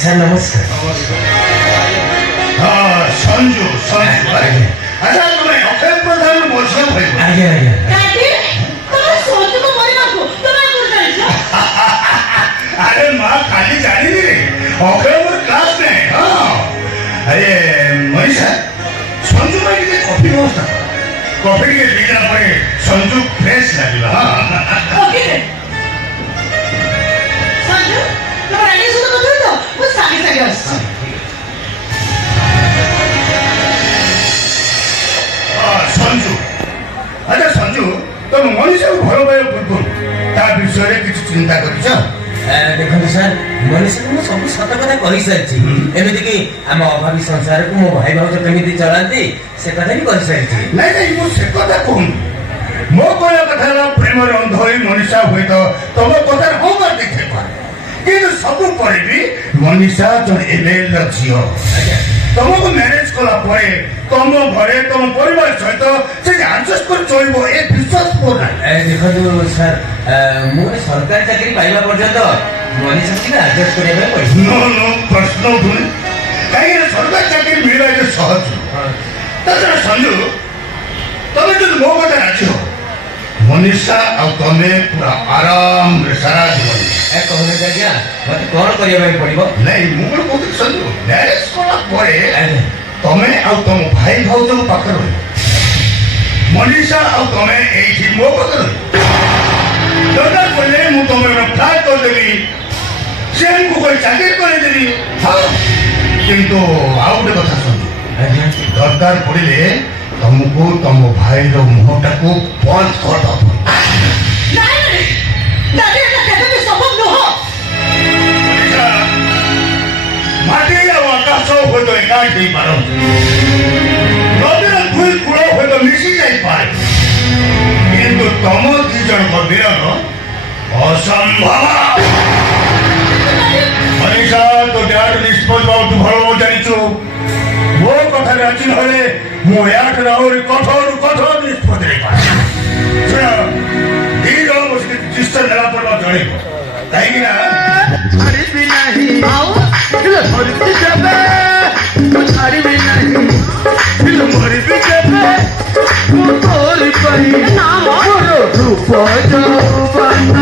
ସାର୍ ନମସ୍କାର। ହଁ ସଞ୍ଜୁ ଆଚ୍ଛା ତୁମେ ଅକ୍ଷୟ ପ୍ରଧାନ ମଝିଆ ଭାଇ ଆଜ୍ଞା ଆଜ୍ଞା ଡାଡି ତମେ ସଞ୍ଜୁଙ୍କ ପରିବାରକୁ ତମେ ଆଗରୁ ଜାଣିଛ ଆରେ ମା ଖାଲି ଜାଣିନି ରେ ଅକ୍ଷୟ ମୋର କ୍ଲାସମେଟ୍ ହଁ ଆରେ ମନୀଷା ସଞ୍ଜୁ ପାଇଁ ଟିକେ କଫି ବ୍ୟବସ୍ଥା କଫି ଟିକେ ପିଇଲା ପରେ ସଞ୍ଜୁ ଫ୍ରେଶ ଲାଗିବ ହଁ ଓକେ ସଞ୍ଜୁ ତମ ଡାଡି ସହିତ କଥା ହେଇଛ ମୁଁ ସାଙ୍ଗେ ସାଙ୍ଗେ ଆସୁଛି ସଞ୍ଜୁ ଆଚ୍ଛା ସଞ୍ଜୁ ତମେ ମନୀଷାକୁ ଭଲ ପାଇବା ପୂର୍ବରୁ ତା ବିଷୟରେ କିଛି ଚିନ୍ତା କରିଛ ଦେଖନ୍ତୁ ସାର୍ ମନୀଷାକୁ ମୁଁ ସବୁ ସତ କଥା କହିସାରିଛି ଏମିତିକି ଆମ ଅଭାବୀ ସଂସାରକୁ ମୋ ଭାଇ ଭାଉଜ କେମିତି ଚଳାନ୍ତି ସେ କଥା ବି କହିସାରିଛି। ନାଇଁ ନାଇଁ ମୁଁ ସେ କଥା କହୁନି ମୋ କହିବା କଥା ହେଲା ପ୍ରେମରେ ଅନ୍ଧ ହୋଇ ମନୀଷା ହୁଏତ ତମ କଥାରେ ହଁ ବା ଦେଖେଇ ପାରେ କିନ୍ତୁ ସବୁ ପରେ ବି ମନୀଷା ଜଣେ ଏମଏଲଏର ଝିଅ ତମକୁ ମ୍ୟାରେଜ କଲା ପରେ ତମ ଘରେ ତମ ପରିବାର ସହିତ ସେ ଆଡଜଷ୍ଟ କରି ଚଳିବ ଏ ବିଶ୍ୱାସ ମୋର ନାହିଁ। ଦେଖନ୍ତୁ ସାର୍ ମୁଁ ସରକାରୀ ଚାକିରି ପାଇବା ପର୍ଯ୍ୟନ୍ତ ମନୀଷାକୁ ଟିକେ ଆଡଜଷ୍ଟ କରିବା ପାଇଁ ପଡ଼ିବ। नो नो प्रश्न उठुନି କାହିଁକି ନା ସରକାରୀ ଚାକିରି ମିଳିବା ଏତେ ସହଜ ତାଛଡ଼ା ସଞ୍ଜୁ ତମେ ଯଦି ମୋ କଥା ରାଜି ହବ ମନୀଷା ଆଉ ତମେ ପୁରା ଆରାମରେ ସାରା ଜୀବନ କହୁନାହାନ୍ତି ଆଜ୍ଞା ମତେ କଣ କରିବା ପାଇଁ ପଡ଼ିବ? ନାଇଁ ମୁଁ କଣ କହୁଥିଲି ସଞ୍ଜୁ ମ୍ୟାରେଜ କଲା ପରେ ତମେ ଆଉ ତମ ଭାଇ ଭାଉଜଙ୍କ ପାଖରେ ରହିବ ମନୀଷା ଆଉ ତମେ ଏଇଠି ମୋ ପାଖରେ ରହିବ ଦରକାର ପଡ଼ିଲେ ମୁଁ ତମେ ଫ୍ଲାଟ୍ କରିଦେବି ସେମାନଙ୍କୁ କରି ଚାକିରି କରେଇଦେବି ହଁ କିନ୍ତୁ ଆଉ ଗୋଟେ କଥା ଶୁଣୁ ଦରକାର ପଡ଼ିଲେ ତମକୁ ତମ ଭାଇର ମୁହଁଟାକୁ ବନ୍ଦ କରିଦେବ ନାଇଁ ଡାଡି ଏଟା କେବେ ବି ସମ୍ଭବ ନୁହଁ ମାଟି ଆଉ ଆକାଶ ହୁଏତ ଏକାଠି ହେଇପାରନ୍ତି ନଦୀର ଦୁଇ କୂଳ ହୁଏତ ମିଶି ଯାଇପାରେ କିନ୍ତୁ ତମ ଦି ଜଣଙ୍କ ମିଳନ ଅସମ୍ଭବ ମନୀଷା ତୋ ଡ୍ୟାଡ ନିଷ୍ପତ୍ତି ବହୁତ ଭଲ ଜାଣିଛୁ ମୋ କଥାରେ ରାଜି ନହେଲେ ମୁଁ ଏହାଠାରୁ ଆହୁରି କଠୋର ନିଷ୍ପତ୍ତି ନେଇପାରେ ଶୁଣ ଦି ଜଣ ବସିକି ଡିସିସନ ନେଲା ପରେ ଜଣେଇବ କାହିଁକି ନା ଛାଡ଼ିବି ନାହିଁ ମରିବି କେବେ ମୁଁ ଛାଡ଼ିବି ନାହିଁ ମରିବି କେବେ ମୁଁ ତୋରି ପାଇଁ ମୋର ରୂପ ଯୌବନ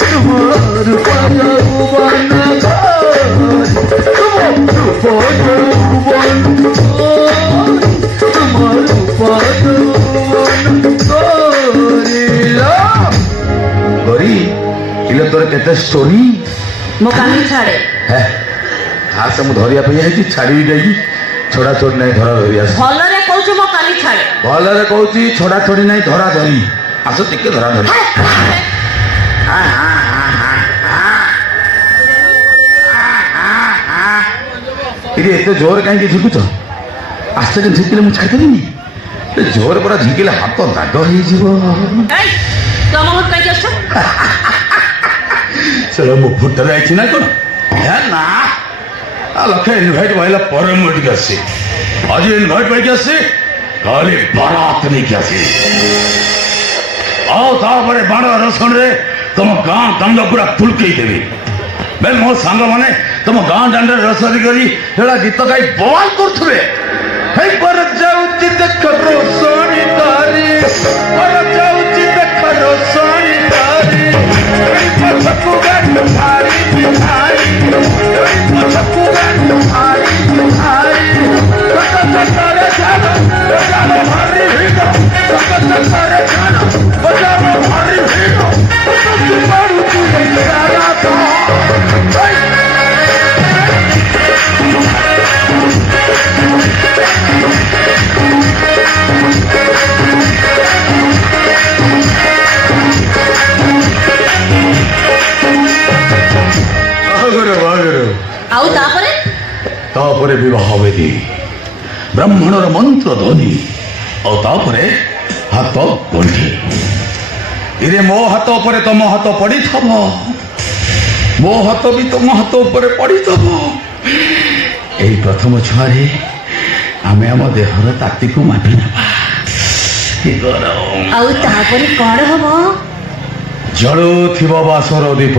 ତୁମ ରୂପ ଯୌବନ ତୁମ ରୂପ ଯୌବନ ତୁମ ରୂପ ଯୌବନ ଗରି କିଲୋ ତୋର କେତେ ଷ୍ଟୋରି ମୋ କାନି ଛାଡେ ଆସ ମୁଁ ଧରିବା ପାଇଁ ଆଇଛି ଛାଡ଼ିବି ଯାଇକି ଛଡ଼ା ଛଡ଼ି ନାହିଁ ଧରା ଧରି ଆସ ଭଲରେ କହୁଛୁ ମୋ କାନି ଛାଡେ ଭଲରେ କହୁଛି ଛଡ଼ା ଛଡ଼ି ନାହିଁ ଧରା ଧରି ଆସ ଟିକେ ଧରା ଧରି ଏଠି ଏତେ ଜୋର କାହିଁକି ଝିଙ୍କୁଛ ଆସ୍ତେ ଟିକେ ଝିଙ୍କିଲେ ମୁଁ ଛାଡ଼ିଦେବିନି ଜୋର ପରା ଝିଙ୍କିଲେ ହାତ ଦାଗ ହେଇଯିବ ତମ ଘର କାହିଁକି ଆସୁଛ ସେଟା ମୁଁ ଫୁଟରେ ଆଇଛି ନା କ'ଣ ନା ଲକ୍ଷେ ଇନଭାଇଟ୍ ପାଇଲା ପରେ ମୁଁ ଏଠିକି ଆସିଛି ଆଜି ଇନଭାଇଟ୍ ପାଇକି ଆସିଛି କାଲି ବାରାତ ନେଇକି ଆସିବି ଆଉ ତାପରେ ବାଣ ରସଣରେ ତମ ଗାଁ ଦାଣ୍ଡ ପୁରା ଫୁଲକେଇ ଦେବି ବେ ମୋ ସାଙ୍ଗମାନେ ତମ ଗାଁ ଦାଣ୍ଡରେ ରସରି କରି ସେଟା ଗୀତ ଗାଇ ବୱାଲ କରୁଥିବେ ହେଇ ପରେ ଯାଉଛି ଦେଖ ରୋଷଣୀ ତାରି ପରେ ଯାଉଛି ଦେଖ ରୋଷଣୀ ତାରି ପଛକୁ ଗାଡ଼ି ଭାରି ବିହାରି ପଛକୁ ଗାଡ଼ି ଭାରି ବିହାରି ସତରେ ଛାଡ଼ ବଜାର ଭାରି ଭିଡ଼ ସତରେ ଛାଡ଼ ବଜାର ଭାରି ଭିଡ଼ ପାରୁଛୁ ସାରା ଆଉ ତାପରେ ବିବାହ ବେଦୀ ବ୍ରାହ୍ମଣର ମନ୍ତ୍ର ଧ୍ୱନି ଆଉ ତାପରେ ହାତ ଗଣ୍ଠି ଇରେ ମୋ ହାତ ଉପରେ ତମ ହାତ ପଡ଼ିଥିବ ମୋ ହାତ ବି ତମ ହାତ ଉପରେ ପଡ଼ିଥବ। ଏଇ ପ୍ରଥମ ଛୁଆରେ ଆମେ ଆମ ଦେହର ତାତିକୁ ମାପି ନେବା। କି ଗରମ। ଆଉ ତାପରେ କଣ ହବ? ଜଳୁଥିବ ବାସର ଦୀପ,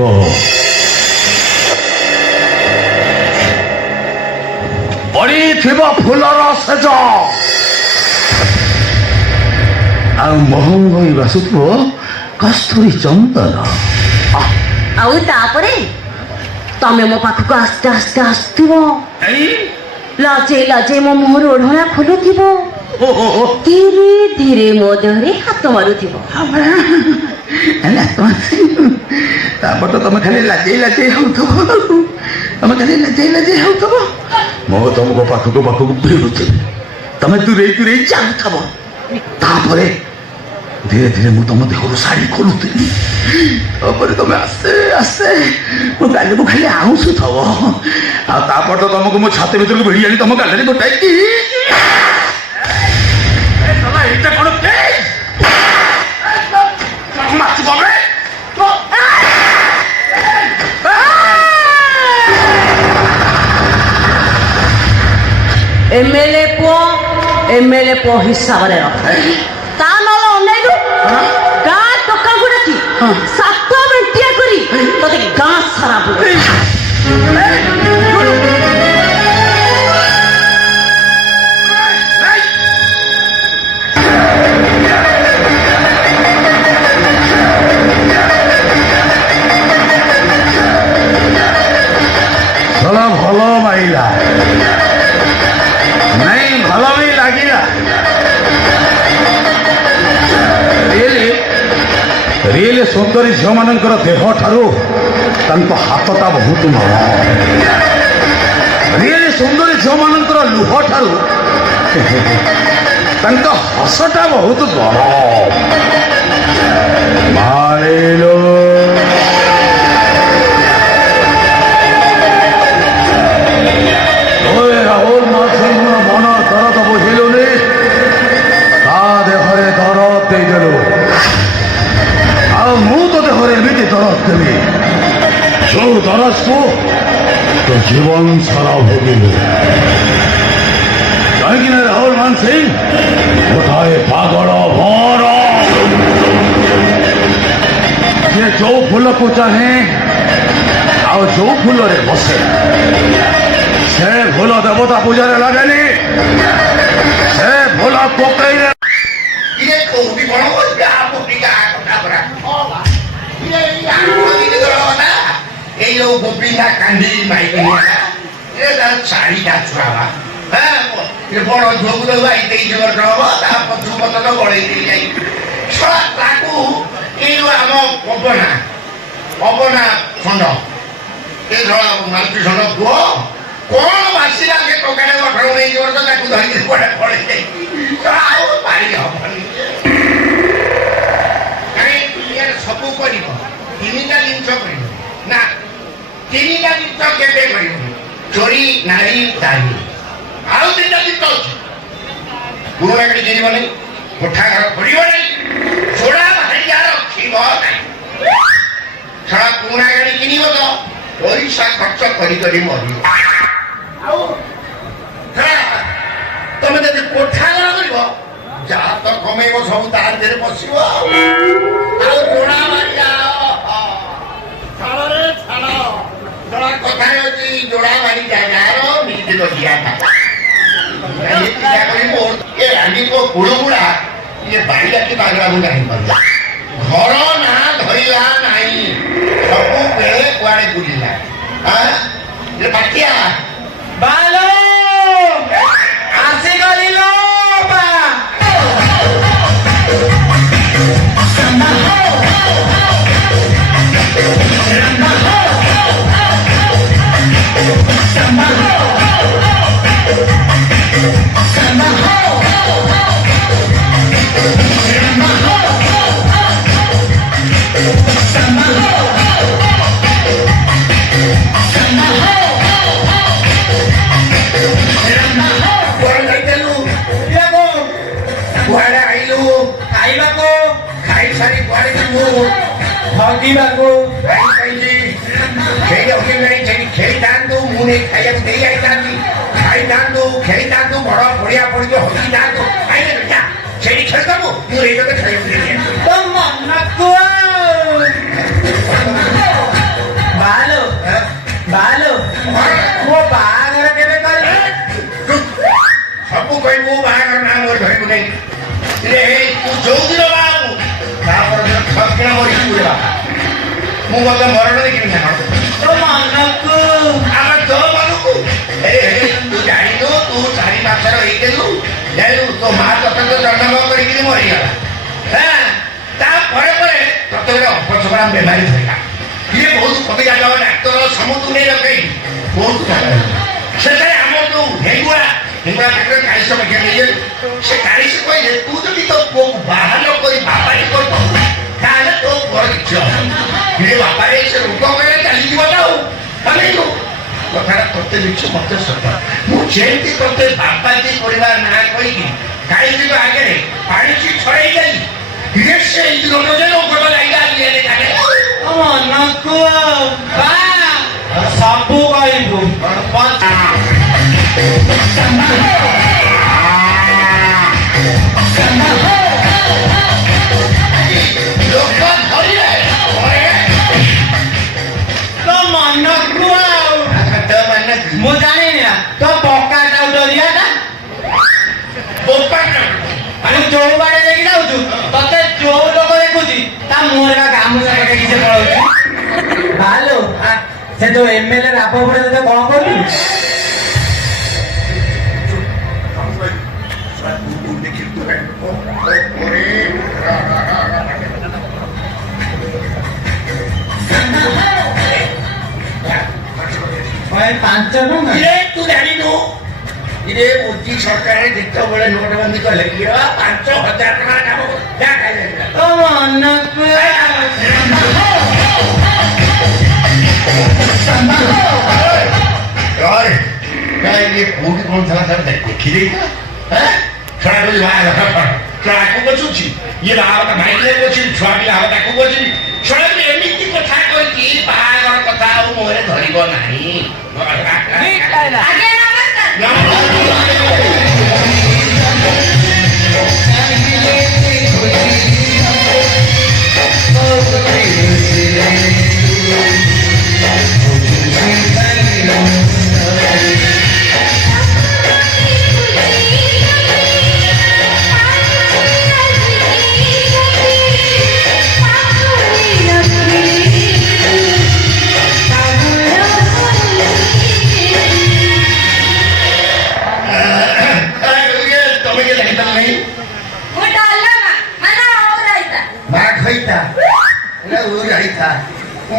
ପଡ଼ିଥିବ ଫୁଲର ସେଜ, ଆଉ ମହଙ୍ଗଇ ବାସୁଥିବ କସ୍ତୁରୀ ଚନ୍ଦନ। ଆଉ ତାପରେ ତମେ ମୋ ପାଖକୁ ଆସ୍ତେ ଆସ୍ତେ ଆସୁଥିବ, ଲଜେଇ ଲଜେଇ ମୋ ମୁହଁରୁ ଓଢ଼ଣା ଖୋଲୁଥିବ, ଧୀରେ ଧୀରେ ମୋ ଦେହରେ ହାତ ମାରୁଥିବ। ତାପରେ ତ ତମେ ଖାଲି ଲାଜେଇ ଲାଜେଇ ହଉଥିବ, ତମେ ଖାଲି ଲାଜେଇ ଲାଜେଇ ହଉଥିବ। ମୁଁ ତମକୁ ପାଖକୁ ପାଖକୁ ଭିଡୁଥିବି, ତମେ ଦୂରେଇ ଦୂରେଇ ଯାଉଥିବ। ତାପରେ ଧୀରେ ଧୀରେ ମୁଁ ତମ ଦେହରୁ ଶାଢ଼ୀ ଖୋଲୁଥିବି। ତାପରେ ତମେ ଆସ୍ତେ ଆସ୍ତେ ମୋ ଗାଲିକୁ ଖାଲି ଆଉଁସୁଥିବ। ଆଉ ତାପରେ ତ ତମକୁ ମୋ ଛାତି ଭିତରକୁ ଭିଡ଼ି ଆଣି ତମ ଗାଲିରେ ଗୋଟାଏ ଏଇଟା କଣ ମାଛୁ କମେ। ଏମଏଲଏ ପୁଅ ହିସାବରେ ରଖ। ତା ନହେଲେ ଅନେଇଲୁ ଗାଁ ଟୋକାଙ୍କୁ ଡାକି 7 ମିନିଟିଆ କରି ତତେ ଗାଁ ସାରା ବୁଲେଇ। ଭଲ ମାଇଲା ନାଇଁ, ଭଲ ବି ଲାଗିଲା। ରିଏଲି ସୁନ୍ଦରୀ ଝିଅମାନଙ୍କର ଦେହ ଠାରୁ ତାଙ୍କ ହାତଟା ବହୁତ ନରମ। ରିଏଲି ସୁନ୍ଦରୀ ଝିଅମାନଙ୍କର ଲୁହ ଠାରୁ ତାଙ୍କ ହସଟା ବହୁତ ଗରମ। ମାରିଲୋ ରାହୁଲ ମାସିଂର ମନ ଦରଦ ବୁଝିଲୁନି, ତା ଦେହରେ ଦରଦ ଦେଇଦେଲୁ। ଆଉ ମୁଁ ତ ଦେହରେ ଏମିତି ଦରଦ ଦେବି, ଯୋଉ ଦରଦକୁ ତୋ ଜୀବନ ସାରା ଭୋଗିଲୁ। କାହିଁକି ନା ରାହୁଲ ମାସିଂ ଗୋଟାଏ ପାଗଳ ଭର, ଯେ ଯୋଉ ଫୁଲକୁ ଚାହେଁ ଆଉ ଯୋଉ ଫୁଲରେ ବସେ ସେ ଫୁଲ ଦେବତା ପୂଜାରେ ଲାଗେନି, ସେ ଫୁଲ ପକେଇଲେ এই ଯୋଉ ଗୋପୀନା କାନ୍ଦି ମାଇକିନିଆ ଶାଢ଼ୀଟା ଛୁଆବା ବଡ଼ ଝୁଅକୁ ତ 22 ବର୍ଷ ହବ, ତା ପଛକୁ ପଛ ତ ଗଳେଇ ଦେଇ ଯାଇ ଛଡ଼ା ତାକୁ ଏଇ ଯୋଉ ଆମ ପବନା ଖଣ୍ଡ ଏ ଧଳା ମାଲତି ଖଣ୍ଡ ପୁଅ କଣ ବାସିଲା ସେ ଟଙ୍କାଟେ 18-19 ବର୍ଷ ତାକୁ ଧରିକି କୁଆଡ଼େ ପଳେଇ ଯାଇଛି। ଆଉ ପାରି ହବନି। କାହିଁ ଦୁନିଆରେ ସବୁ କରିବ, 3ଟା ଜିନିଷ କରିବ ନା, 3ଟା ଜିନିଷ କେବେ କରିବନି, ଚୋରି ନାରୀ ଦାରି। ଆଉ 3ଟା ଜିନିଷ ଅଛି, ପୁରୁଣା ଗାଡ଼ି କିଣିବ ନାହିଁ, କୋଠା ଘର କରିବ ନାହିଁ, ଚୋଡ଼ା ଭାରିଆ ରଖିବ ନାହିଁ। ଛଡ଼ା ପୁରୁଣା ଗାଡ଼ି କିଣିବ ତ ପଇସା ଖର୍ଚ୍ଚ କରି କରି ମରିବ। ଆଉ ତମେ ଯଦି କୋଠା ଘର କରିବ, ଯାହା ତ କମେଇବ ସବୁ ତା ଦେହରେ ବସିବ। ଆଉ ଯୋଡ଼ା ମାରିଆ ଛାଡ଼ରେ ଛାଡ଼, ଯୋଡ଼ା କଥାରେ ଅଛି ଯୋଡ଼ା ମାରି ଜାଗାର ନିଜେ ଲଗିଆଟା। ଏ ରାଣ୍ଡିଙ୍କ କୁଳଗୁଡ଼ା ଇଏ ବାଡ଼ିଆକି ବାଗଡ଼ାକୁ ଜାଣିପାରିଲା, ଘର ନାଁ ଧରିଲା ନାହିଁ, ସବୁବେଳେ କୁଆଡ଼େ ବୁଲିଲା। ବାଟିଆ ବାଲୋ ଆସିଗଲି ଲୋ ବା। କୁଆଡ଼େ ଆଇଲୁ? ଖାଇବାକୁ ଖାଇ ସାରି କୁଆଡ଼େ ମୁଁ ଠକିବାକୁ ଖାଇଛି ଖେଳି ଅକେଇ ସେଠି ଖେଳିଥାନ୍ତୁ ମୁଁ ନେଇ ଖାଇବାକୁ ଦେଇ ଯାଇଥାନ୍ତି ଖେଳିଥାନ୍ତୁ ବଡ଼ ପଡ଼ିଆ ପଡ଼ିକି ହସିଥାନ୍ତୁ ଖାଇଲେ ସେଠି ଖେଳିଥାବୁ ମୁଁ ଏଇ ଜଗତ ଖାଇବାକୁ ଦେଇ ଯାଇଥାନ୍ତି ତ ମନକୁ ବାଲୋ ବାଲୋ ମୋ ବାହାଘର କେବେ କଲେ ସବୁ କହିବୁ ବାହାଘର ନା ମୋର ଧରିବୁ ନାହିଁ ତୁ ଯୋଉଦିନ ବାହାବୁ ତାପରେ ଠକିଣା ମରିକି ପୁରା ମୁଁ ଗତ ମରଣ ଦେଖିବି ନା ତ ମନକୁ ଆମ ତୋ ମନକୁ ତୁ ଜାଣିନୁ ତୁ 4 ମାସର ହେଇଥିଲୁ ଜାଣିଲୁ ତୋ ମା ତତେ ତ ଜନ୍ମ କରିକିରି ମରିଗଲା ତାପରେ ପରେ ତତେ ଗୋଟେ ଅପସମା ବେମାରୀ ଧରିଲା ଇଏ ବହୁତ କବି ଯାକ ଡାକ୍ତର ସମୁଦ୍ର ନେଇ ରଖେଇ ବହୁତ ସେଥିରେ ଆମର ଯୋଉ ହେଙ୍ଗୁଳା କ୍ଷେତ୍ରରେ କାଳିଶ ପାଖରେ ନେଇଯାଏ ସେ କାଳିଶ କହିଲେ ତୁ ଯଦି ତୋ ପୁଅକୁ ବାହା ନ କରି ବାପାରି କରିଦେବୁ ତାହେଲେ ତୋ ପୁଅର କିଛି ହବନି ବାପାରେ ସେ ରୋଗ କଲେ ଚାଲିଯିବ ନା ଆଉ କଥାଟା ତତେ ମିଛ ମତେ ସତ ମୁଁ ଯେମିତି ତତେ ବାପାଜି କରିବା ନା କହିକି କାଳିଶଙ୍କ ଆଗରେ ପାଣିକି ଛଡ଼େଇ ଦେଲି ସେ ରୋଗ ଲାଗିଲା ମନକୁ ସବୁ କହିବୁ ଲୋକ ଧରିଲେ ତ ମନକୁ ମୁଁ ଜାଣିନି ନା ତ ପକ୍କା ଯାଉଛ ରିଆଟା ଆରେ ଯୋଉ ବାଡେ ଦେଇକି ଯାଉଛୁ ତତେ ଯୋଉ ଲୋକ ଦେଖୁଛି ତା ମୁହଁରେ ବା ଗାମୁଛା ପକେଇକି ସେ ପଳଉଛି ଭାଲୋ ସେ ଯୋଉ ଏମଏଲଏ ରାବ ପଡେ ତତେ କଣ କରୁଛୁ ପାଞ୍ଚ ଟଙ୍କା ତୁ ଜାଣିନୁ ମୋଦି ସରକାର ଯେତେବେଳେ ନୋଟବନ୍ଦୀ କଲେ 5,000 ଟଙ୍କା କାମ ତ ମନକୁ କୋଉଠି କଣ ଥିଲା ତାର ଦେଖି ଦେଇଥିଲା ଛୁଆ କହୁଛି ଆକୁ ବସୁଛି ଇଏ ବାହା ଭାଇରେ ବସି ଛୁଆ ପିଲା ହବ ତାକୁ ବସିବି ଛୁଆ ଏମିତି କଥା କହିଛି ବାହାଘର କଥା ଆଉ ମୁହଁରେ ଧରିବ ନାହିଁ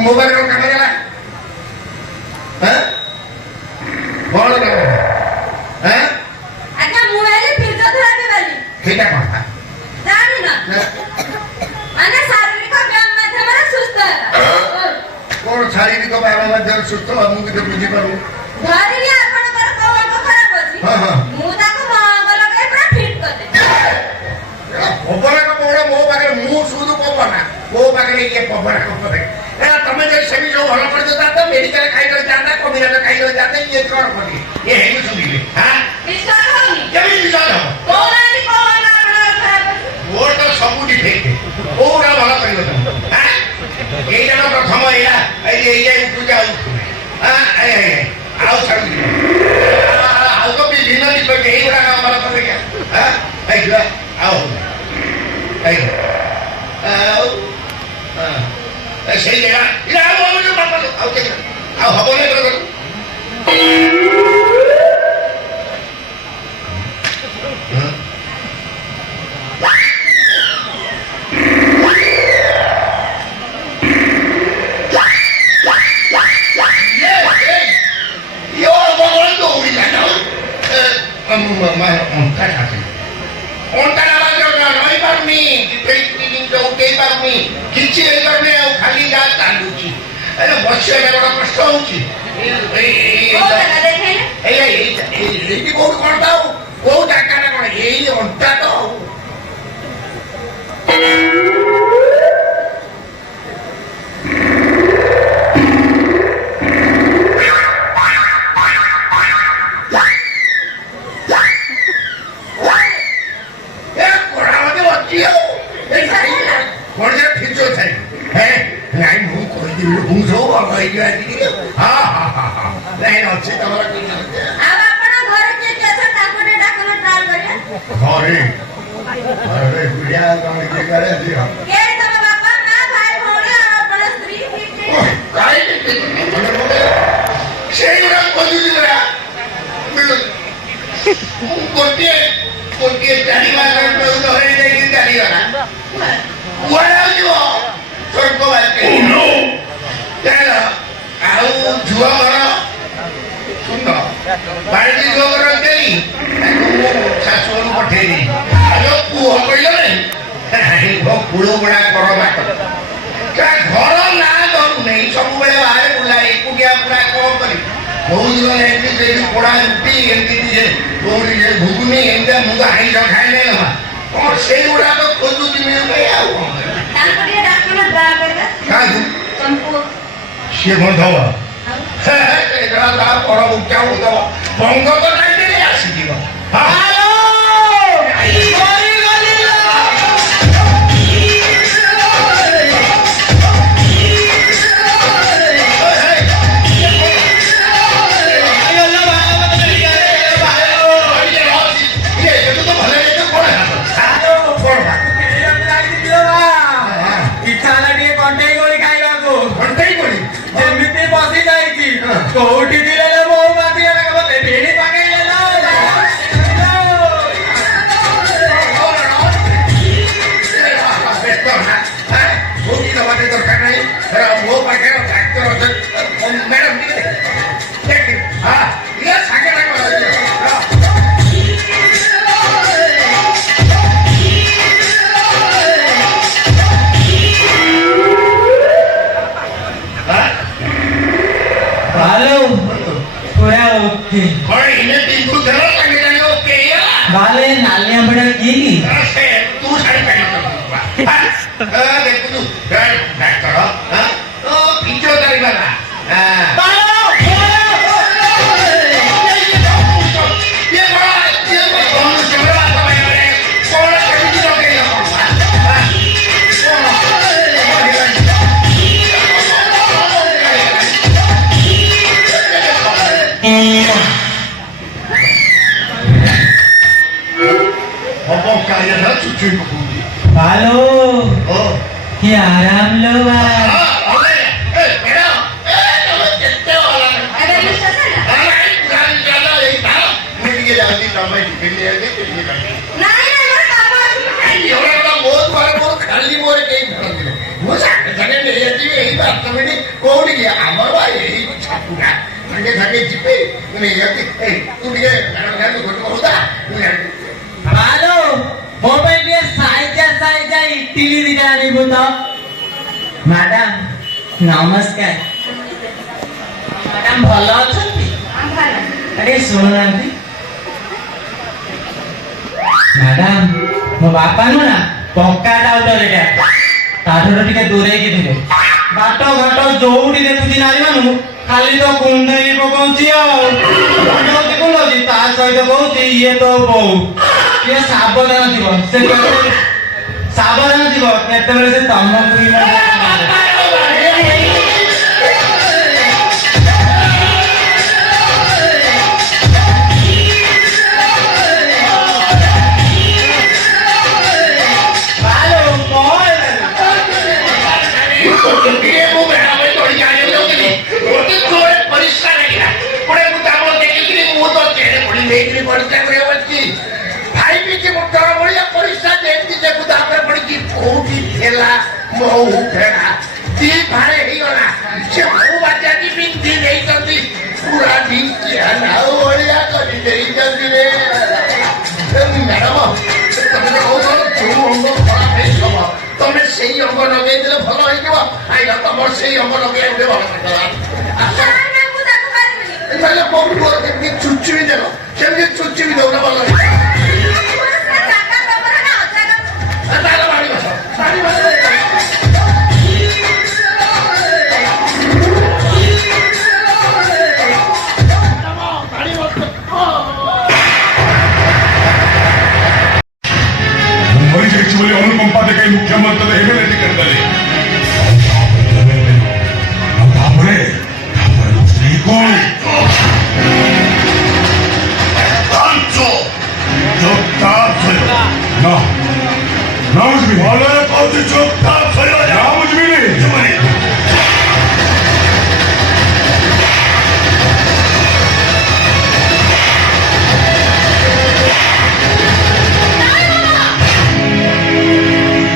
मोबाइल कौन कैमरा हैं कौन हैं अच्छा मोबाइल फिजियोथेरापी वाली ठीक है कौन जानी ना माने शारीरिक व्यायाम माध्यमରେ ସୁସ୍ଥ ହେଲା कौन शारीरिक व्यायाम माध्यम सुस्त हम के बुझी पारू ଧରିଲି ଆପଣଙ୍କର କଉଆଙ୍କ ଖରାପ ଅଛି ହଁ ହଁ ମୁଁ ତାକୁ ମଙ୍ଗଳ ଲଗାଇ ପୁରା ଫିଟ୍ କରିଦେବି ପବନ କଣ ମୋ ପାଖରେ ମୁଁ ସୁଦୁ ପବନା ମୋ ପାଖରେ ଇଏ ପବନ କରେ ତମେ ଯଦି ସେମିତି ସବୁ ଭଲ କରିଦେଇଥାନ୍ତ ମେଡିକାଲ ଖାଇଦେଇ ଯାଆନ୍ତା କବିରାଜ ଖାଇଦେଇ ଯାଆନ୍ତେ ଇଏ କଣ କରିବେ ଇଏ ହେଇକି ଶୁଣିବେ ବିଶ୍ୱାସ ହଉନି କେମିତି ବିଶ୍ୱାସ ହବ କହୁନାହାନ୍ତି କଉଆଙ୍କ ଆପଣଙ୍କର ଖରାପ ଅଛି ମୋର ତ ସବୁଠି ଠିକ କୋଉଟା ଭଲ କରିବ ତମେ ଏଇଟା ତ ପ୍ରଥମ ଏଇଟା ଏଇଟା ଉଠୁଛି ଆଉ ଆଉ ଛାଡୁଛି ଆଉ ତ ବିଭିନ୍ନ ବିଷୟ ଏଇଗୁଡାକ ଭଲ କରିବେ ଆଉ ସେଇ ଜାଗା ଆଉ ହବ କିଛି ହେଇପାରୁନି ଆଉ ଖାଲି ଯାହା ଚାଲୁଛି ବସିବା ବଡ କଷ୍ଟ ହଉଛି ଏଇଠି କୋଉଠି କଣ ତ କୋଉ ଜାଗାଟା କଣ ଏଇ ଅଣ୍ଟା ତ ପଇସା ହେଲା କଣ ଯେ ଠିକ ଥାଏ ହେ ନାଇଁ ମୁଁ କହିଥିଲି ମୁଁ ସବୁ କହିକି ଆସିକି ହଁ ନାଇଁ ଅଛି ତମର ଆଉ ଆପଣ ଘରେ କିଏ କିଏ ଅଛନ୍ତି ତାଙ୍କୁ ଟିକେ ଡାକନ୍ତୁ ଟ୍ରାଏ କରିବା ଘରେ ଘରେ ବୁଢିଆ ତମେ କିଏ କରେ ଦିଅ କେ ତମ ବାପା ମା ଭାଇ ଭଉଣୀ ଆଉ ଆପଣ ସ୍ତ୍ରୀ କିଏ କିଏ? କାହିଁକି ସେଇଗୁଡା କହିଲି ପରା ଗୋଟିଏ ଗୋଟିଏ ଚାରିଗଲା ଧରି ଯାଇକି ଚାରିଗଲା କୁଆଡେ ଯିବ ସ୍ୱର୍ଗ ବାଟେ ଆଉ ଝୁଅ ଘର ଶୁଣ ବାড়িতে ଝୁଅ ଘର ଦେଇ ତାକୁ ମୁଁ ଶାଶୁଘରକୁ ପଠେଇଲି ଆଉ ପୁଅ କହିଲେ କୁଳ ଗୁଡା କର ବାଟ ଘର ନାଁ ଧରୁନେଇ ସବୁବେଳେ ବାହାରେ ବୁଲାଏ ଏକୁଟିଆ ପୁରା କଣ କରି କୋଉ ଦିନ ଏମିତି ସେଇଠି ପୋଡା ରୁଟି ଏମିତି କୋଉଠି ଘୁଗୁନି ଏମିତିଆ ମୁଗ ଆଇଁଷ ଖାଇଲେ କଣ ସେଇଗୁଡାକ ଖୋଜୁଛି ମିଳୁନି ଆଉ ତାଙ୍କୁ ଟିକେ ଡାକନ୍ତୁ ଟ୍ରାଏ କରିବା କାହାକୁ ତମକୁ ସିଏ କଣ ଦବ ତା ପର ଉଚ୍ଚା ଦବ ବଙ୍ଗ ତ ନାଇଁ ଆସିଯିବ କୋଉଠି ଦିଲେ ବୋଉ ମାତି ମତେ ଭିଡି ପାକେଇଲେ ଦରକାର ନାହିଁ ମୋ ପାଖରେ ଡାକ୍ତର ଅଛନ୍ତି ମ୍ୟାଡାମ बाले नालियां बड़ा की तू सारी देखू डॉक्टर फिजियोथेरापी वाला हेलो कि आराम लो କୋଉଠିକି ଆମର ଏଇ ଛାପୁରା ସାଙ୍ଗେ ସାଙ୍ଗେ ଯିବେ ତୁ ଟିକେ କହୁଥା हेलो ମୋ ପାଇଁ ଟିକେ ସାଇଜା ଇଟିଲି ଦିଟା ଆଣିବୁ ତ ମ୍ୟାଡାମ ନମସ୍କାର ମ୍ୟାଡାମ ଭଲ ଅଛନ୍ତି ଟିକେ ଶୁଣୁନାହାନ୍ତି ମ୍ୟାଡାମ ମୋ ବାପା ନୁହଁ ନା ପକ୍କା ଡାଉଟର ଏଇଟା ତାଠାରୁ ଟିକେ ଦୂରେଇକି ଥିବେ ବାଟ ଘାଟ ଯୋଉଠି ଦେଖୁଛି ନାରୀ ମାନଙ୍କୁ ଖାଲି ତ କୁଣ୍ଡେଇ ପକଉଛି ଆଉ କୁଣ୍ଡଉଛି ତା ସହିତ କହୁଛି ଇଏ ତ ବୋଉ ଟିକେ ସାବଧାନ ଥିବ ସେ ସାବଧାନ ଥିବ କେତେବେଳେ ସେ ତମକୁ ତମେ ସେଇ ଅଙ୍ଗ ଲଗେଇଦେଲେ ଭଲ ହେଇଯିବ ଆଇଲା ତମର ସେଇ ଅଙ୍ଗ ଲଗେଇବା ଭଲ କେମିତି ଚୁଚୁମି ଦେଲ ସେମିତି ଚୁଚୁମି ଦଉନ ଭଲ ମରିଯାଇଛି ବୋଲି ଅନୁକମ୍ପା ଦେଖାଇ ମୁଖ୍ୟ ମନ୍ତ୍ର ହେବେ ଟିକେଟ ଦେଲେ ସ୍ତ୍ରୀ କଣ ନା ନା ବୁଝିବି ଭଲରେ କହୁଛି ଚୁପଚାପ ନା ବୁଝିବିନି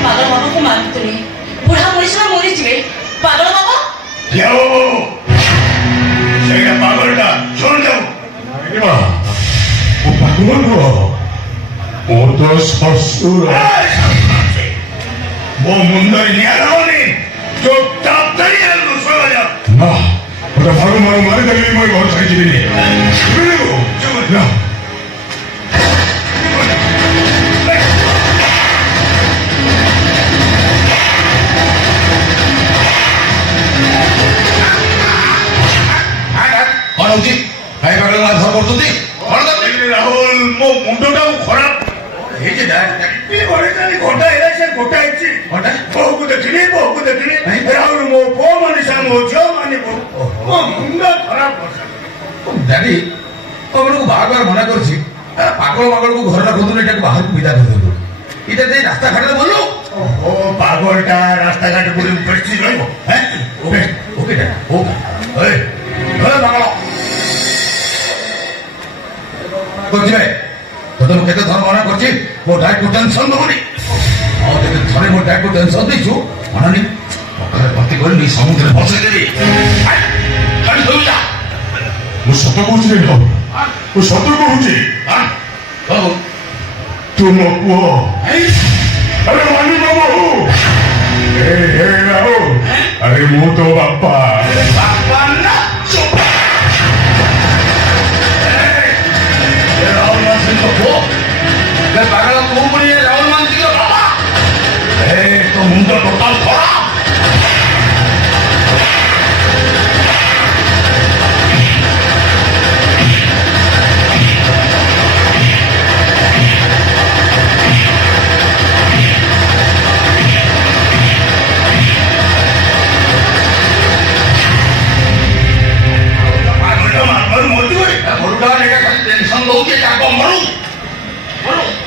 ପାଗଳ ବାବାଙ୍କୁ ମାରନ୍ତୁନି, ବୁଢା ମଣିଷ ମରିଯିବେ। ପାଗଳ ବାବା ସେଇଟା ପାଗଳଟା ଶୁଣ ଯାଉ ଓ ପାଗଳ ନୁହ ଓ ତ ଶ୍ୱଶୁର ମୋ ମୁଣ୍ଡରେ ନିଆଁ ଲାଗୁନି ଚୁପଚାପ ଧରି ଶୋଇବା ନା ଗୋଟେ ମାରୁ ମାରୁ ମାରିଦେଲି ମୋ ଘର ଛାଡ଼ିଯିବିନି ନା କଣ ହଉଛି ଭାଇ ପାଗଳ ଧର କରୁଛନ୍ତି ରାହୁଲ ମୋ ମୁଣ୍ଡଟା ଖରାପ ହେଇଛି ଘଣ୍ଟା ହେଲା ସେ ଘଣ୍ଟା ହେଇଛି ବୋହୂକୁ ଦେଖିଲି ରାହୁଲ ମୋ ପୁଅ ମାନିସା ମୋ ଝିଅ ମାନିବ ମୋ ମୁଣ୍ଡ ଖରାପ ଡାଡି ତମକୁ ବାରବାର ମନା କରୁଛି ପାଗଳ ପାଗଳକୁ ଘରେ ରଖନ୍ତୁ ଏଟାକୁ ବାହାରକୁ ବିଦା କରିଦିଅନ୍ତୁ ଏଇଟା ଦେଇ ରାସ୍ତାଘାଟରେ ବୋଲୁ ଓ ପାଗଳଟା ରାସ୍ତାଘାଟ ବୁଲି ବେଶୀ ରହିବ ଓକେ ଡାଡି ଓକେ ପାଗଳ করছি ভাই তোদের কেতে ধর মনে করছি মো ডাইটକୁ টেনশন দবনি ଆଉ ଯଦି ଥରେ ମୋ ଡାଇଟକୁ ଟେନସନ ଦେଇଛୁ ମନାନି ପକାରେ ଭର୍ତ୍ତି କରି ସମୁଦ୍ରରେ ବସେଇ ଦେବି ମୁଁ ସତ କହୁଛି ରେ ମୁଁ ସତ କହୁଛି ତୁ ମୋ ପୁଅ ଆରେ ମାନିବ ବୋହୁ ରାହୁଲ ଆରେ ମୁଁ ତ ବାପା ବାପା ନା ରାହୁଲ ମାନସିଂହ ପୁଅ ପାଗଳ ତୁ ପୁଣି ରାହୁଲ ମାନସିଂହ ବାପା ତୋ ମୁଣ୍ଡ ଟୋଟାଲ ଖରାପ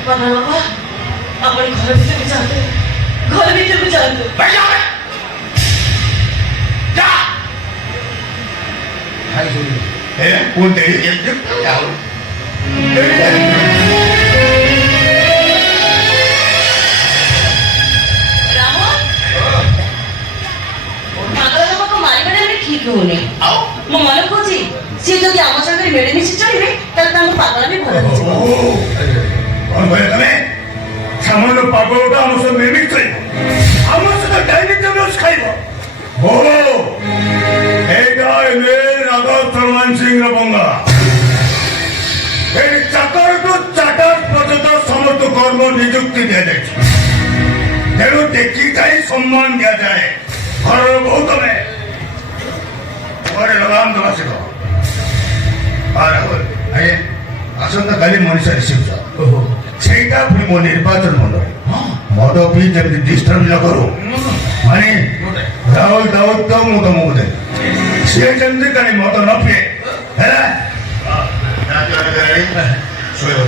ପାଗଳ ବାବା ଆପଣ ଘର ଭିତରକୁ ଯାଆନ୍ତୁ, ଘର ଭିତରକୁ ଯାଆନ୍ତୁ। ପାଗଳ ବାବାକୁ ମାରିବାଟା ଏବେ ଠିକ ହଉନି। ମୋ ମନେ କହୁଛି ସିଏ ଯଦି ଆମ ସାଙ୍ଗରେ ମିଳିମିଶି ଚଳିବେ ତାହେଲେ ତାଙ୍କ ପାଗଳ ବି ଭଲ ହେଇଯିବ। କଣ କହିଲେ ତମେ ସାମାନ୍ୟ ପାଗଳଟା ଆମ ସହ ମିଳିମିଶ କରିବ ଆମ ସହିତ ଡାଇନିଂ ଟେବୁଲ ଖାଇବ এইটা এনে রাঘব চরমান সিংহ বঙ্গা এই চাকরটু চাটার পর্যন্ত সমস্ত কর্ম নিযুক্তি দিয়া যাচ্ছে তেণু দেখি চাই সম্মান দিয়া যায় ঘরের বউ তমে ঘরে লগাম দেওয়া শিখ আর আগে আসন্তকালি মনীষ রিসিভ সেইটা পুଣି ମୋ ନିର୍ବାଚନ ମଣ୍ଡଳୀ ମଦ ପିଇ ଯେମିତି ଡିଷ୍ଟର୍ବ ନ କରୁ ମାନେ ରାହୁଲ ଦାଉଦ ତ ମୁଁ ତମକୁ ଦେବି ସିଏ ଯେମିତି କାଲି ମଦ ନ ପିଏ ହେଲା ଶୋଇବ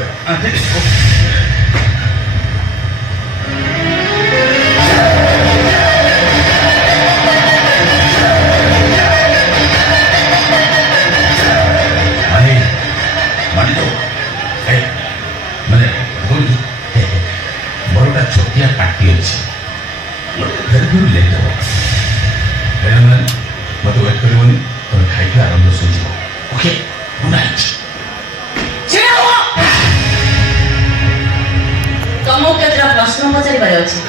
बड़ा छोटिया पार्टी अच्छी फिर भी लेट हो मत वेट कर तुम खाई आरंभ शुभ ओके गुड नाइट ତମକୁ କେତେଟା ପ୍ରଶ୍ନ ପଚାରିବାର ଅଛି।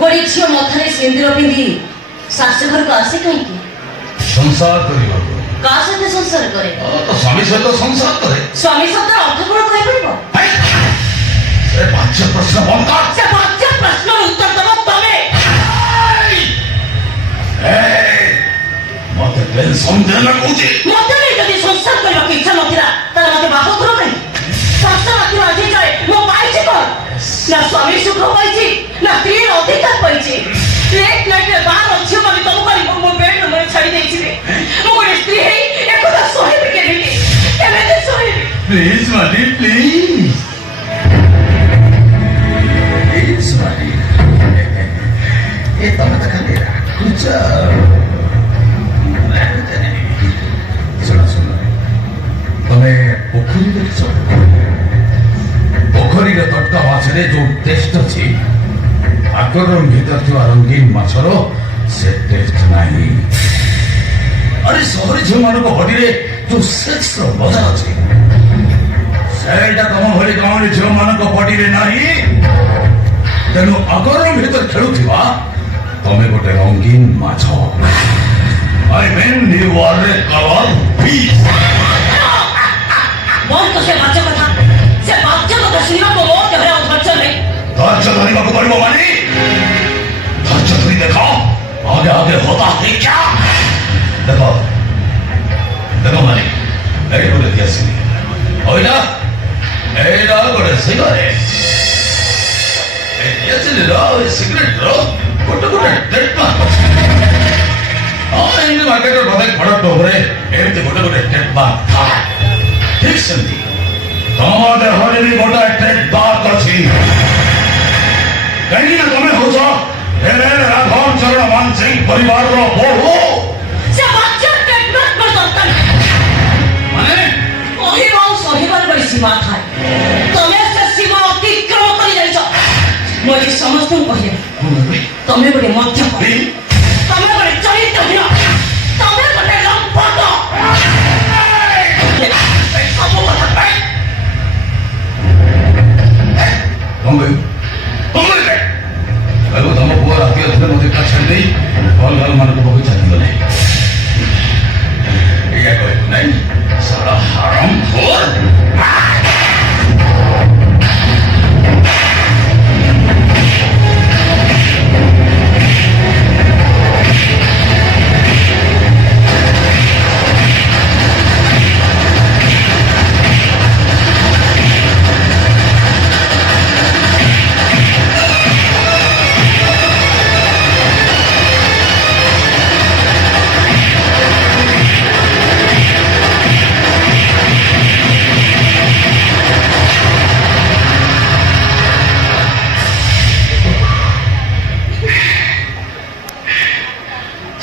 ଗୋଟେ ଝିଅ ମଥାରେ ସିନ୍ଦୁର ପିନ୍ଧି ଶାଶୁଘରକୁ ଆସେ କାହିଁକି? संसार କରିବାକୁ କାହା ସହିତ ସଂସାର କରେ? तो स्वामी सहित संसार करे ସ୍ୱାମୀ ଶବ୍ଦର ଅର୍ଥ କଣ କହିପାରିବ? से बाच्य प्रश्न बंद कर ସେ ବାଚ୍ୟ ପ୍ରଶ୍ନର ଉତ୍ତର ଦେବ ତମେ। मत टेंशन देना कौची ମତେ ବି ଯଦି ସଂସାର କରିବାକୁ ଇଚ୍ଛା ନଥିଲା ତାହେଲେ ମତେ ବାହା କର କାହିଁକି? ସଂସାର ସ୍ୱାମୀ ସୁଖ ପାଇଛି ନା ସ୍ତ୍ରୀର ଅଧିକାର ପାଇଛି? ଲେଟ୍ ନାଇଟ୍ରେ ବାହାର ଝିଅ ମାନେ ତମ କରି ମୋ ବେଡ୍ ରୁମରେ ଛାଡ଼ି ଦେଇଯିବେ। ମୁଁ ଗୋଟେ ସ୍ତ୍ରୀ ହେଇ ଏକଥା ସହିବି କେମିତି? କେମିତି ସହିବି? ପ୍ଲିଜ ମାରି ପ୍ଲିଜ ପ୍ଲିଜ ମାରି ଏ ତମେ ତ ଖାଲି ରାଖୁଛ। ଶୁଣ ଶୁଣ ତମେ ପୋଖରୀ ଦେଖିଛ? ପୋଖରୀର ତଟକା ମାଛରେ ଯୋଉ ଟେଷ୍ଟ ଅଛି ଆକ୍ୱାରିୟମ୍ ଭିତରେ ଥିବା ରଙ୍ଗୀନ ମାଛର ସେ ଟେଷ୍ଟ ନାହିଁ। ଆରେ ସହରୀ ଝିଅମାନଙ୍କ ବଡିରେ ଯୋଉ ସେକ୍ସର ମଜା ଅଛି ସେଇଟା ତମ ଭଳି ଗାଉଁଲି ଝିଅମାନଙ୍କ ବଡିରେ ନାହିଁ। ତେଣୁ ଆକ୍ୱାରିୟମ୍ ଭିତରେ ଖେଳୁଥିବା ତମେ ଗୋଟେ ରଙ୍ଗୀନ ମାଛ। I mean you are a color piece. ବନ୍ଦ ସେ ମାଛ କଥା। ସେ ମାଛ କଥା ଶୁଣିବାକୁ ମୋ ଦେହରେ ଆଉ ଧୈର୍ଯ୍ୟ ନାହିଁ। ଧୈର୍ଯ୍ୟ ଧରିବାକୁ ପଡିବ ମାନେ ଧୈର୍ଯ୍ୟ ଧରି ଦେଖ ଆଗେ ଆଗେ ହୋତା है क्या। ଦେଖ ଦେଖ ମାନେ ଏଇଠି ଗୋଟେ ଦିଆସିନି ଓଇଟା ଏଇଟା ଗୋଟେ ସିଗାରେଟ ଦିଆସିନିର ସିଗାରେଟର ଗୋଟେ ଗୋଟେ ଟ୍ରେଡମାର୍କ ଅଛି। ଏମିତି ମାର୍କେଟର ପ୍ରତ୍ୟେକ ପ୍ରଡକ୍ଟ ଉପରେ ଏମିତି ଗୋଟେ ଗୋଟେ ଟ୍ରେଡମାର୍କ ଥାଏ। ଠିକ୍ ସେମିତି ତମ ଦେହରେ ବି ଗୋଟେ ଟ୍ରେଡମାର୍କ ଅଛି। କାହିଁକି ନା ତମେ ହଉଛ ରାଘବ ଚରଣ ମାନସିଂ ପରିବାରର ବୋହୂ। ସେ ମାଛ ଟ୍ରେଡମାର୍କ ମୋର ଦରକାର ନାହିଁ। ମାନେ କହିବା ଆଉ ସହିବାର ଗୋଟେ ସୀମା ଥାଏ। ତମେ ସେ ସୀମା ଅତିକ୍ରମ କରି ଯାଇଛ। ମୁଁ ଆଜି ସମସ୍ତଙ୍କୁ କହିବି ତମେ ଗୋଟେ ମଦ୍ୟପାନ, ତମେ ଗୋଟେ ଚରିତ୍ରହୀନ, ତମେ ଗୋଟେ ଲମ୍ପଟ। ସବୁ କଥା ପାଇଁ ତମ ପୁଅ ରାତି ଅଧରେ ମୋତେ ଛାଡ଼ି ଦେଇ ଭଲ ଭଲ ମାନଙ୍କୁ ପକେଇ ଚାଲିଗଲେ। ଏଇଆ କହିବୁ ନାଇଁ ସାରା ହାରାମ ଖୋର।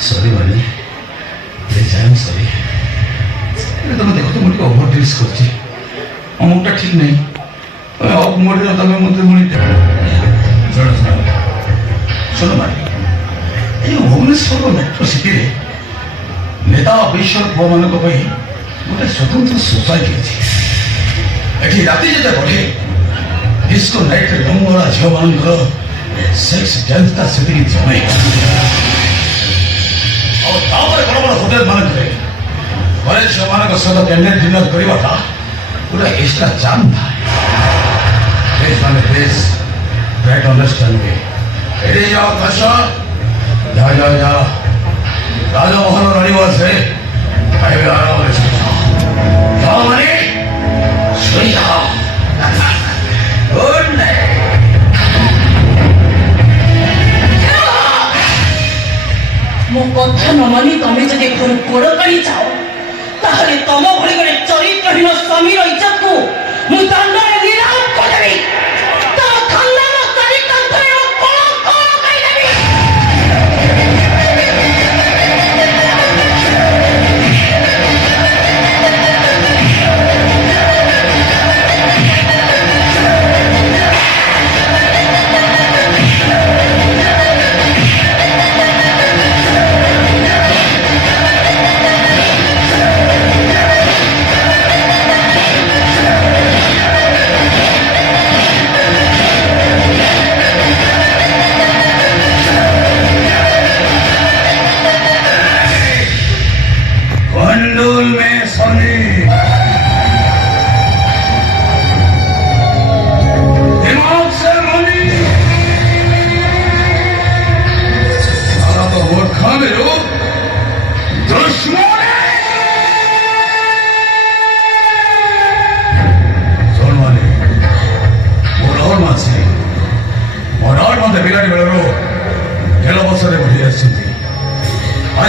सॉरी माने प्लीज आई एम सॉरी। तुम देखो मुझे ओवर ड्रेस करছি অমুকটা ঠিক নেই অফ মোডে তুমি মধ্যে মুড়ি শোনো শোনো শোনো মানে এই ভুবনেশ্বর মেট্রো সিটিরে নেতা অফিসর পুଅମାନଙ୍କ ପାଇଁ ଗୋଟେ ସ୍ୱତନ୍ତ୍ର ସୋସାଇଟି ଅଛି। ଏଠି ରାତି ଯେତେ ବଢ଼େ ଡିସ୍କୋ ନାଇଟ୍ରେ ରଙ୍ଗଳା ଝିଅମାନଙ୍କର ସେକ୍ସ ଡ୍ୟାନ୍ସଟା ସେତିକି ଜମେ। ଆଉ ତାପରେ ବଡ଼ ବଡ଼ ହୋଟେଲ ମାନଙ୍କରେ ଘରେ ଝିଅମାନଙ୍କ ସହିତ କ୍ୟାଣ୍ଡେଲ୍ ଡିନର କରିବାଟା ଗୋଟେ ଏକ୍ସଟ୍ରା ଚାର୍ମ ଥାଏ। ପ୍ଲିଜ୍ ମାନେ ପ୍ଲିଜ୍ ଟ୍ରାଏ ଟୁ ଅଣ୍ଡରଷ୍ଟାଣ୍ଡ ମି। ଏଠି ଯାଅ କାଶ ଯାଅ ଯାଅ ଯାଅ ରାଜମହଲ ରଣିବସରେ ଖାଇବେ ଆରାମରେ ଶୋଇଯାଅ। ଯାଅ ମାନେ ଶୋଇଯାଅ। Good night. ମୋ କଥା ନ ମାନି ତମେ ଯଦି ଗୋଡ଼ କାଢି ଯାଅ ତାହେଲେ ତମ ଭଳି ଗୋଟେ ଚରିତ୍ରହୀନ ସ୍ୱାମୀର ଇଜ୍ଜତକୁ ମୁଁ ଦଣ୍ଡରେ ନିଲାମ କରିଦେବି। ତମ ଖାନଦାନ ଚାରିକାନ୍ଥରେ ମୁଁ କଳଙ୍କ ଲଗାଇଦେବି।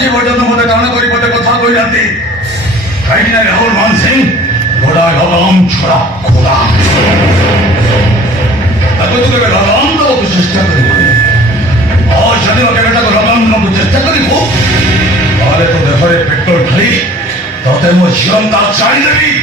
ଆଜି ପର୍ଯ୍ୟନ୍ତ ମୋତେ କାମ କରି ମୋତେ କଥା କହିନାହାନ୍ତି କାହିଁକି ନା ରାହୁଲ ମାନ ସିଂ ଘୋଡ଼ା ଲଗାମ ଛଡ଼ା ଖୋଲା ତାକୁ ତୁ କେବେ ଲଗାମ ଦେବାକୁ ଚେଷ୍ଟା କରିବୁନି ଆଉ ଯଦି କେବେ ତାକୁ ଲଗାମ ଦେବାକୁ ଚେଷ୍ଟା କରିବୁ ତାହେଲେ ତୋ ଦେହରେ ପେଟ୍ରୋଲ ଢାଳି ତତେ ମୋ ଝିଅନ୍ତା ଚାଳିଦେବି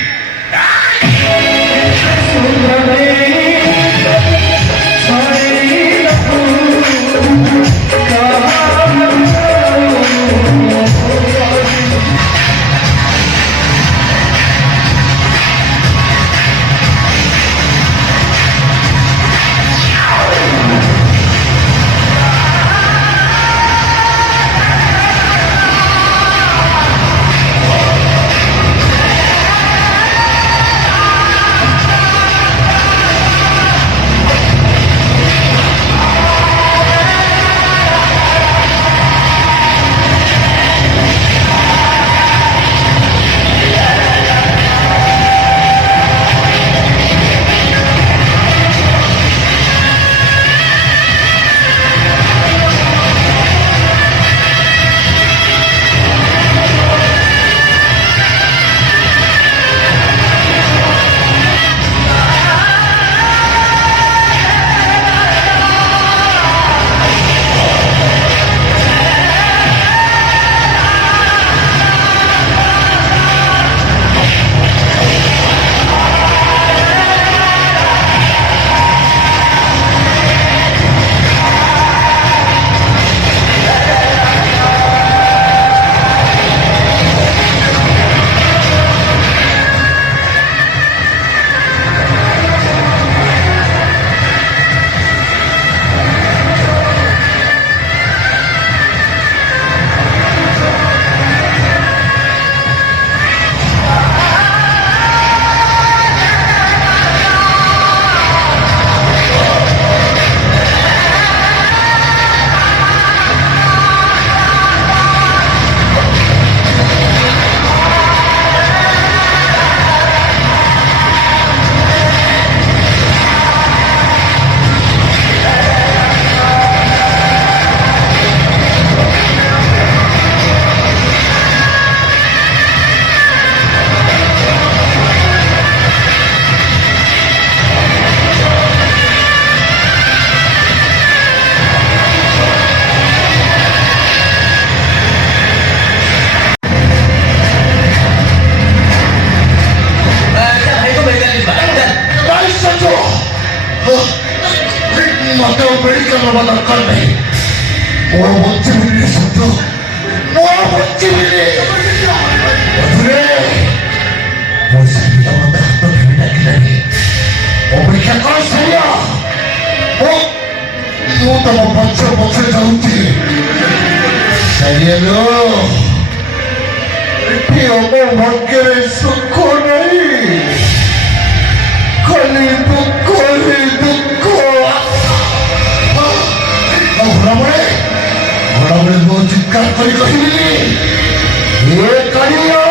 ମୋତେ ମେଡିକାଲ ନେବା ଦରକାର ନାହିଁ ମୋର ବଞ୍ଚିବିନି ସତ୍ୟ ମୋର ବଞ୍ଚିବିନି ମୋ ଶରୀର ମୋତେ ହାତ ଧରି ଡାକିଲାନି ଅପେକ୍ଷା କର ଶରୀର ମୁଁ ତମ ପଛ ପଛରେ ଯାଉଛି ଚାରିଆଲ ଏଠି ଆମ ଭାଗ୍ୟରେ ସୁଖ ନାହିଁ ଖାଲି ଦୁଃଖ ହିଁ ଦୁଃଖ ଘୋଡ଼ାବେଳେ ମୁଁ ଚିତ୍କାର କରି କହିଲି ଏ କାଳିଆ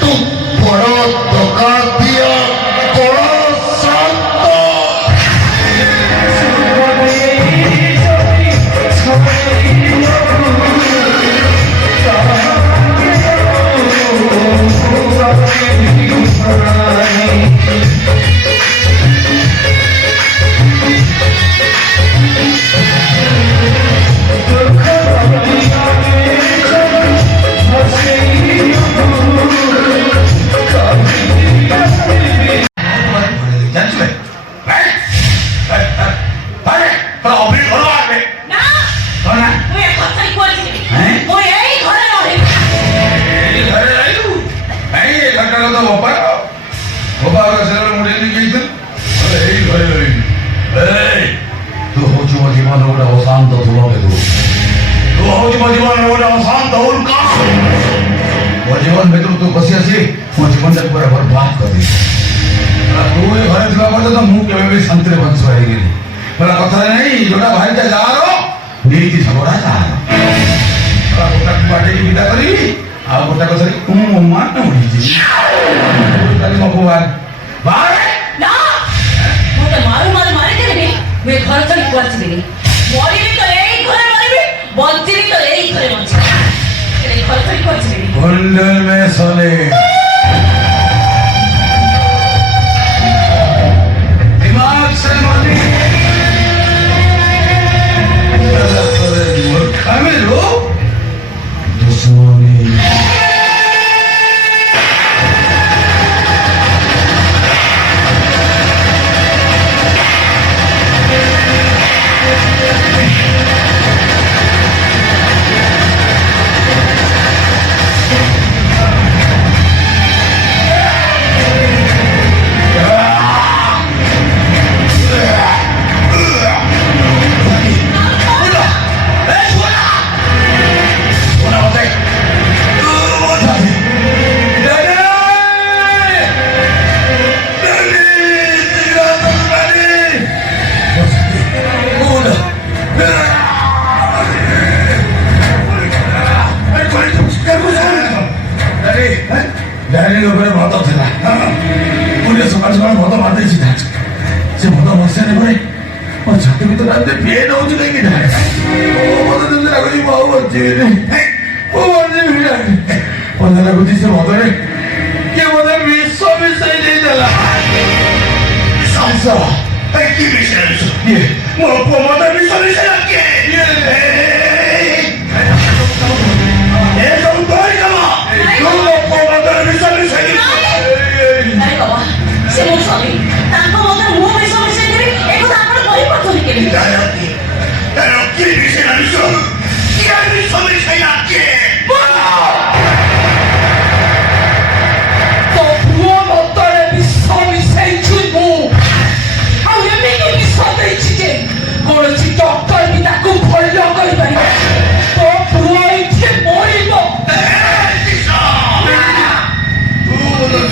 ତୁ ବଡ଼ ଦୋକାନିଆ କଳା ଶାନ୍ତ जीवन गोटे अशांत धूल देखु तू हूँ मो जीवन गोटे अशांत उल्का मो जीवन भर तू पशि आसी मो जीवन टाक पूरा बर्बाद कर तू ये घर थी पर्यटन मुझे शांति बंश है पूरा कथा नहीं जोटा भाईटा जार नीति झगड़ा जार गोटा बाटे विदा करी आ गोटा कथा मान भगवान ना मुझे मारू मारू मारे थे मैं घर चली कुआसी मरी तो यही घर बचिनी तो यही घरे बची तेरे घर थोड़ी बची कुंडल में सोने दिमाग से मानी मूर्खा में लो दुश्मनी ଡାଇରୀ ଉପରେ ମଦ ଥିଲା ପୁଣି ସକାଳୁ ସକାଳୁ ମଦ ମାରିଦେଇଛି ସେ ମଦ ବସିସାରିଲା ପରେ ମୋ ଛାତି ଭିତରେ ଏମିତି ପିଏ ନେଉଛି କାହିଁକି ମଦ ଯେମିତି ଲାଗୁଛି ମୁଁ ଆଉ ବଞ୍ଚିବିନି ମୁଁ ବଞ୍ଚିବିନି ମତେ ଲାଗୁଛି ସେ ମଦରେ କିଏ ମତେ ବିଷ ମିଶାଇ ଦେଇଦେଲା କି ବିଷୟ କିଏ ମୋ ପୁଅ ମତେ ବିଷ ମିଶାଇଲା କିଏ ଏ ସବୁ ତୋରି କାମ ତୁ ମୋ ପୁଅ ମତେ ବିଷ ମିଶାଇଲି अरे बाबा से मो स्वामी तांको मते मो विष मिसे देबी एको आपण कहि पछोली केली ତାର କିଏ ମିଶାଇଲା ବିଷ କିଏ ବିଷ ମିଶାଇଲା କିଏ तो पुओ मतरे विष मिसेई छु मु आ एमे के विष देछि जे कोनसी डॉक्टर भी ताको भल्य करि पारि तो पुओ इथे मरिबो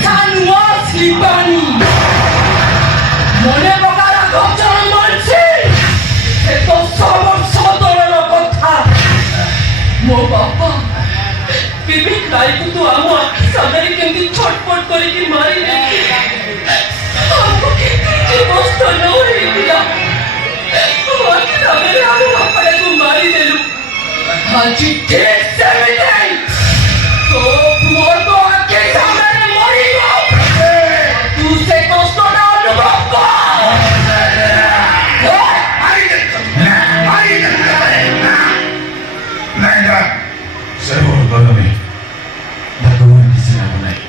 कानुआ स्लिपानी मने बकारा गचन मरछि ए तो सब सदरर कथा मो बापा विवेक राय को तो आम आखि सामने केमती छटपट करके मारी देती हमको कितनी कष्ट न होई दिया आखि सामने हम बापा को मारी देलु आज ठीक से मिलाई तो पुअर तो आखि सामने मरी गो तू से कष्ट न अनुभव कर ଭଗବାନ କିଛି ଲାଭ ନାହିଁ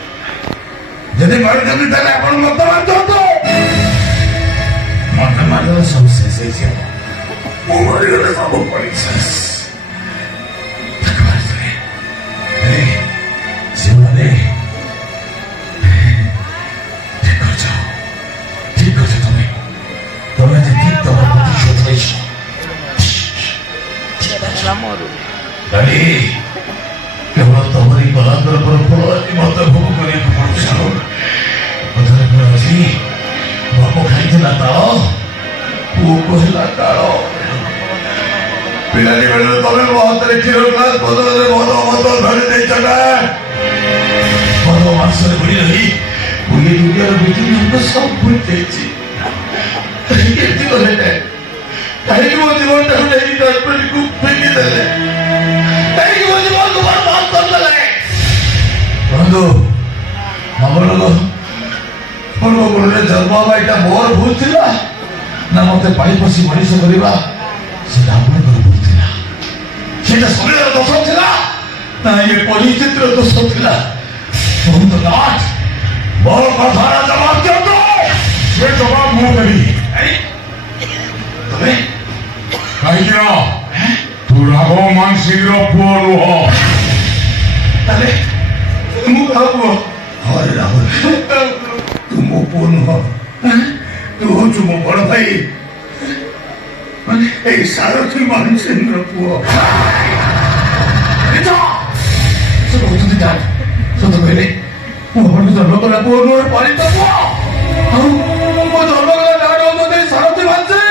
ଯଦି ମାରିଦେବି ତାହେଲେ ଆପଣ ମତ ମାରିଦିଅନ୍ତୁ ମତେ ମାରିଦେଲେ ସବୁ ଶେଷ ହେଇଯିବ ମୁଁ ମରିଗଲେ ସବୁ ପରିଶେଷ ସେମାନେ ଠିକ ଅଛ ତମେ ତମେ ଯେତିକି ତମ ପ୍ରତିଶୋଧ ନେଇଛ କେବଳ ତମରି କଲାଙ୍କର ଫଳ ଆଜି ମତେ ଭୋଗ କରିବାକୁ ପଡୁଛି ଅଛି ବାପ ଖାଇଥିଲା ତାଳ ପୁଅକୁ ହେଲା ତାଳ ପିଲାଟି ବେଳରୁ ତମେ ମୋ ହାତରେ କ୍ଷୀର ଗ୍ଲାସ ବଦଳରେ ମଦ ଧରି ଦେଇଛ ନା ମଦ ମାଂସରେ ବୁଡ଼ି ରହି ବୁଲି ଦୁନିଆର ଭିତରେ ସବୁ ଭୁଲି ଯାଇଛି କେମିତି କଲେ କାହିଁକି ମୋ ଜୀବନଟାକୁ ନେଇକି ଡଷ୍ଟବିନ୍କୁ ଫିଙ୍ଗି ଦେଲେ କାହିଁକି ମୋ ଜୀବନକୁ ବରବାଦ କରିଦେଲେ ବନ୍ଧୁ ମଙ୍ଗଲୋକ ପୂର୍ବଗୁଣରେ ଜନ୍ମ ହେବା ଏଇଟା ମୋର ଭୁଲ ଥିଲା ନା ମତେ ପାଳି ପୋଷି ମଣିଷ କରିବା ସେଟା ଆପଣଙ୍କର ଭୁଲ ଥିଲା ସେଇଟା ସମୟର ଦୋଷ ଥିଲା ନା ଇଏ ପରିସ୍ଥିତିର ଦୋଷ ଥିଲା ବହୁତ ଲାଜ ମୋର କଥାର ଜବାବ ଦିଅନ୍ତୁ ସେ ଜବାବ ମୁଁ ଦେବି ତମେ କାହିଁକି ନା ତୁ ରାଘବ ମାନସିଂର ପୁଅ ନୁହ ତାହେଲେ ମୁଁ କାହା ପୁଅ ହରେ ରାହୁଲ ତୁ ମୋ ପୁଅ ନୁହ ତୁ ହଉଛୁ ମୋ ବଡ ଭାଇ ମାନେ ଏଇ ସାରଥୀ ମାନସିଂର ପୁଅ ସତ କହୁଛନ୍ତି ଯାଅ ସତ କହିଲେ ମୋ ଘରକୁ ଜନ୍ମ କଲା ପୁଅ ନୁହେଁ ପାଳିତ ପୁଅ ଆଉ ମୋ ଜନ୍ମ କଲା ନାଁ ହଉଛନ୍ତି ସାରଥୀ ମାନସିଂ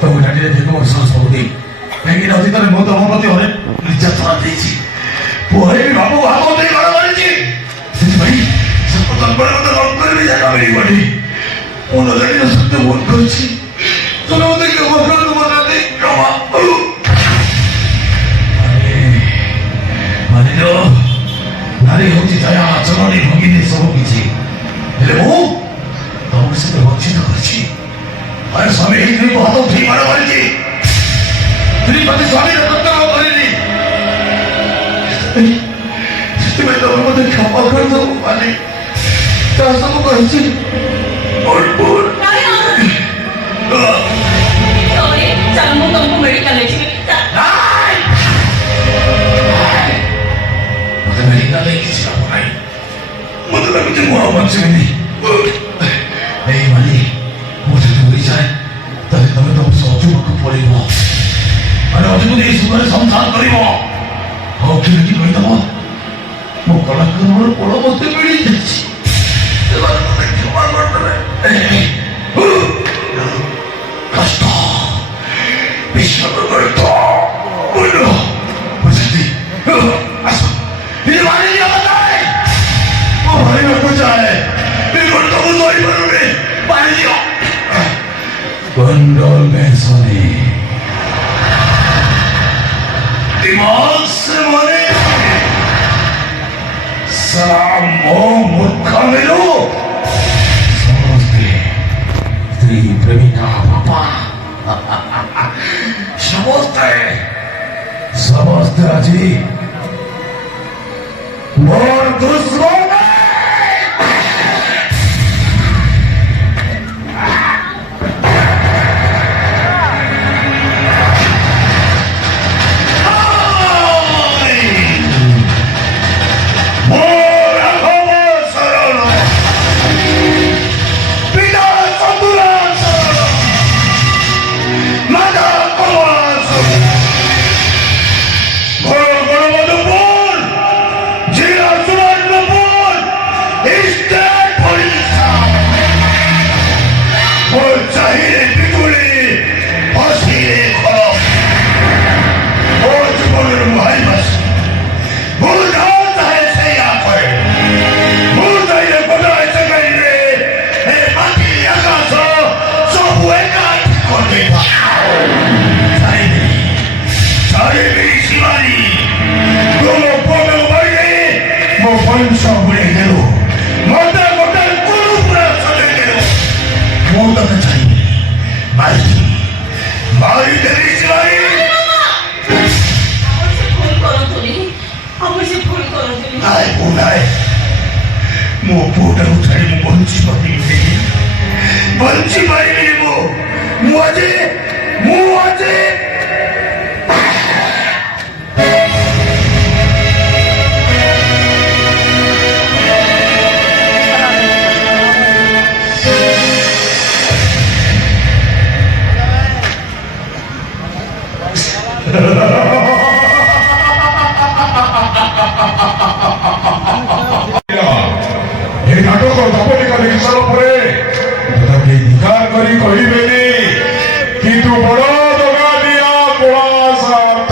ତମ ଡାଡିରେ ଦେଖ ମୋ ସଂସ୍କୃତି କାହିଁକି ଅତୀତରେ ମୁଁ ତମ ପ୍ରତି ଅନେକ ନିର୍ଯାତନା ଦେଇଛି ପୁଅ ଭାବକୁ ଭାବ ଦେଇ ଘର କରିଛି ସେଥିପାଇଁ ତାଙ୍କର ମତେ ରକ୍ତରେ ବି ଜାଗା ମିଳିବନି ମୁଁ ନ ଜାଣିନ ସତ୍ୟ ଭୁଲ କରିଛି ତମେ ମତେ କେବଳ ମନା ଦେଇ କ୍ଷମା ମାନିଲ ନାରୀ ହେଉଛି ଦୟା ଚରଣୀ ଭଗିନୀ ସବୁ କିଛି ହେଲେ ମୁଁ ତମକୁ ସେତେ ବଞ୍ଚିତ କରିଛି ଆରେ ସ୍ୱାମୀ ଏଇ ସ୍ତ୍ରୀକୁ ହାତ ଉଠେଇ ମାଡ଼ ମାରିଛି ସ୍ତ୍ରୀ ପ୍ରତି ସ୍ୱାମୀର କର୍ତ୍ତବ୍ୟ କରିନି ସେଥିପାଇଁ ତମେ ମତେ କ୍ଷମା କରିଦବ ମାନେ ତା ସବୁ କହିଛି ଚାଲ ମୁଁ ତମକୁ ମେଡିକାଲ ନେଇଯିବି ମତେ ମେଡିକାଲ ନେଇ କିଛି ଲାଭ ନାହିଁ ମତେ ଲାଗୁଛି ମୁଁ ଆଉ ବଞ୍ଚିବିନି ଏଇ ମାଲି ମୁଁ ଯଦି ମରିଯାଏ ତାହେଲେ ତମେ ତମ ସହଯୋଗକୁ ପଳେଇବ ମାନେ ଅଧିକ ନେଇ ସୁଖରେ ସଂସାର କରିବ ଆଉ କେମିତି କହିଦବ ମୋ କଳାକାରର ପୋଳ ମତେ ମିଳିଯାଇଛି ସେମାନଙ୍କୁ ମତେ କ୍ଷମା କରିଦେବେ କଷ୍ଟ ବିଶ୍ୱର ଗଣିତ ବୁଝ ବୁଝନ୍ତି ଆସ ये मारे नहीं आता है वो भाई में कुछ आए बिल्कुल तो वो सॉरी करोगे पानी दियो बंडल में सोने दिमाग से मरे सलाम मो मूर्खा मिलो समझते स्त्री प्रेमिका पापा समझते अजी मोर दुश्मन मो पुओटाକୁ ଛାଡ଼ି ମୁଁ ବଞ୍ଚି ପାରିବିନି ମୁଁ ଆଜି এই নাটক দাপনিকা দেখি সারা পরে তাকে ধিকার করি কহিবেনি কিন্তু বড় দগা দিয়া কোলা সাত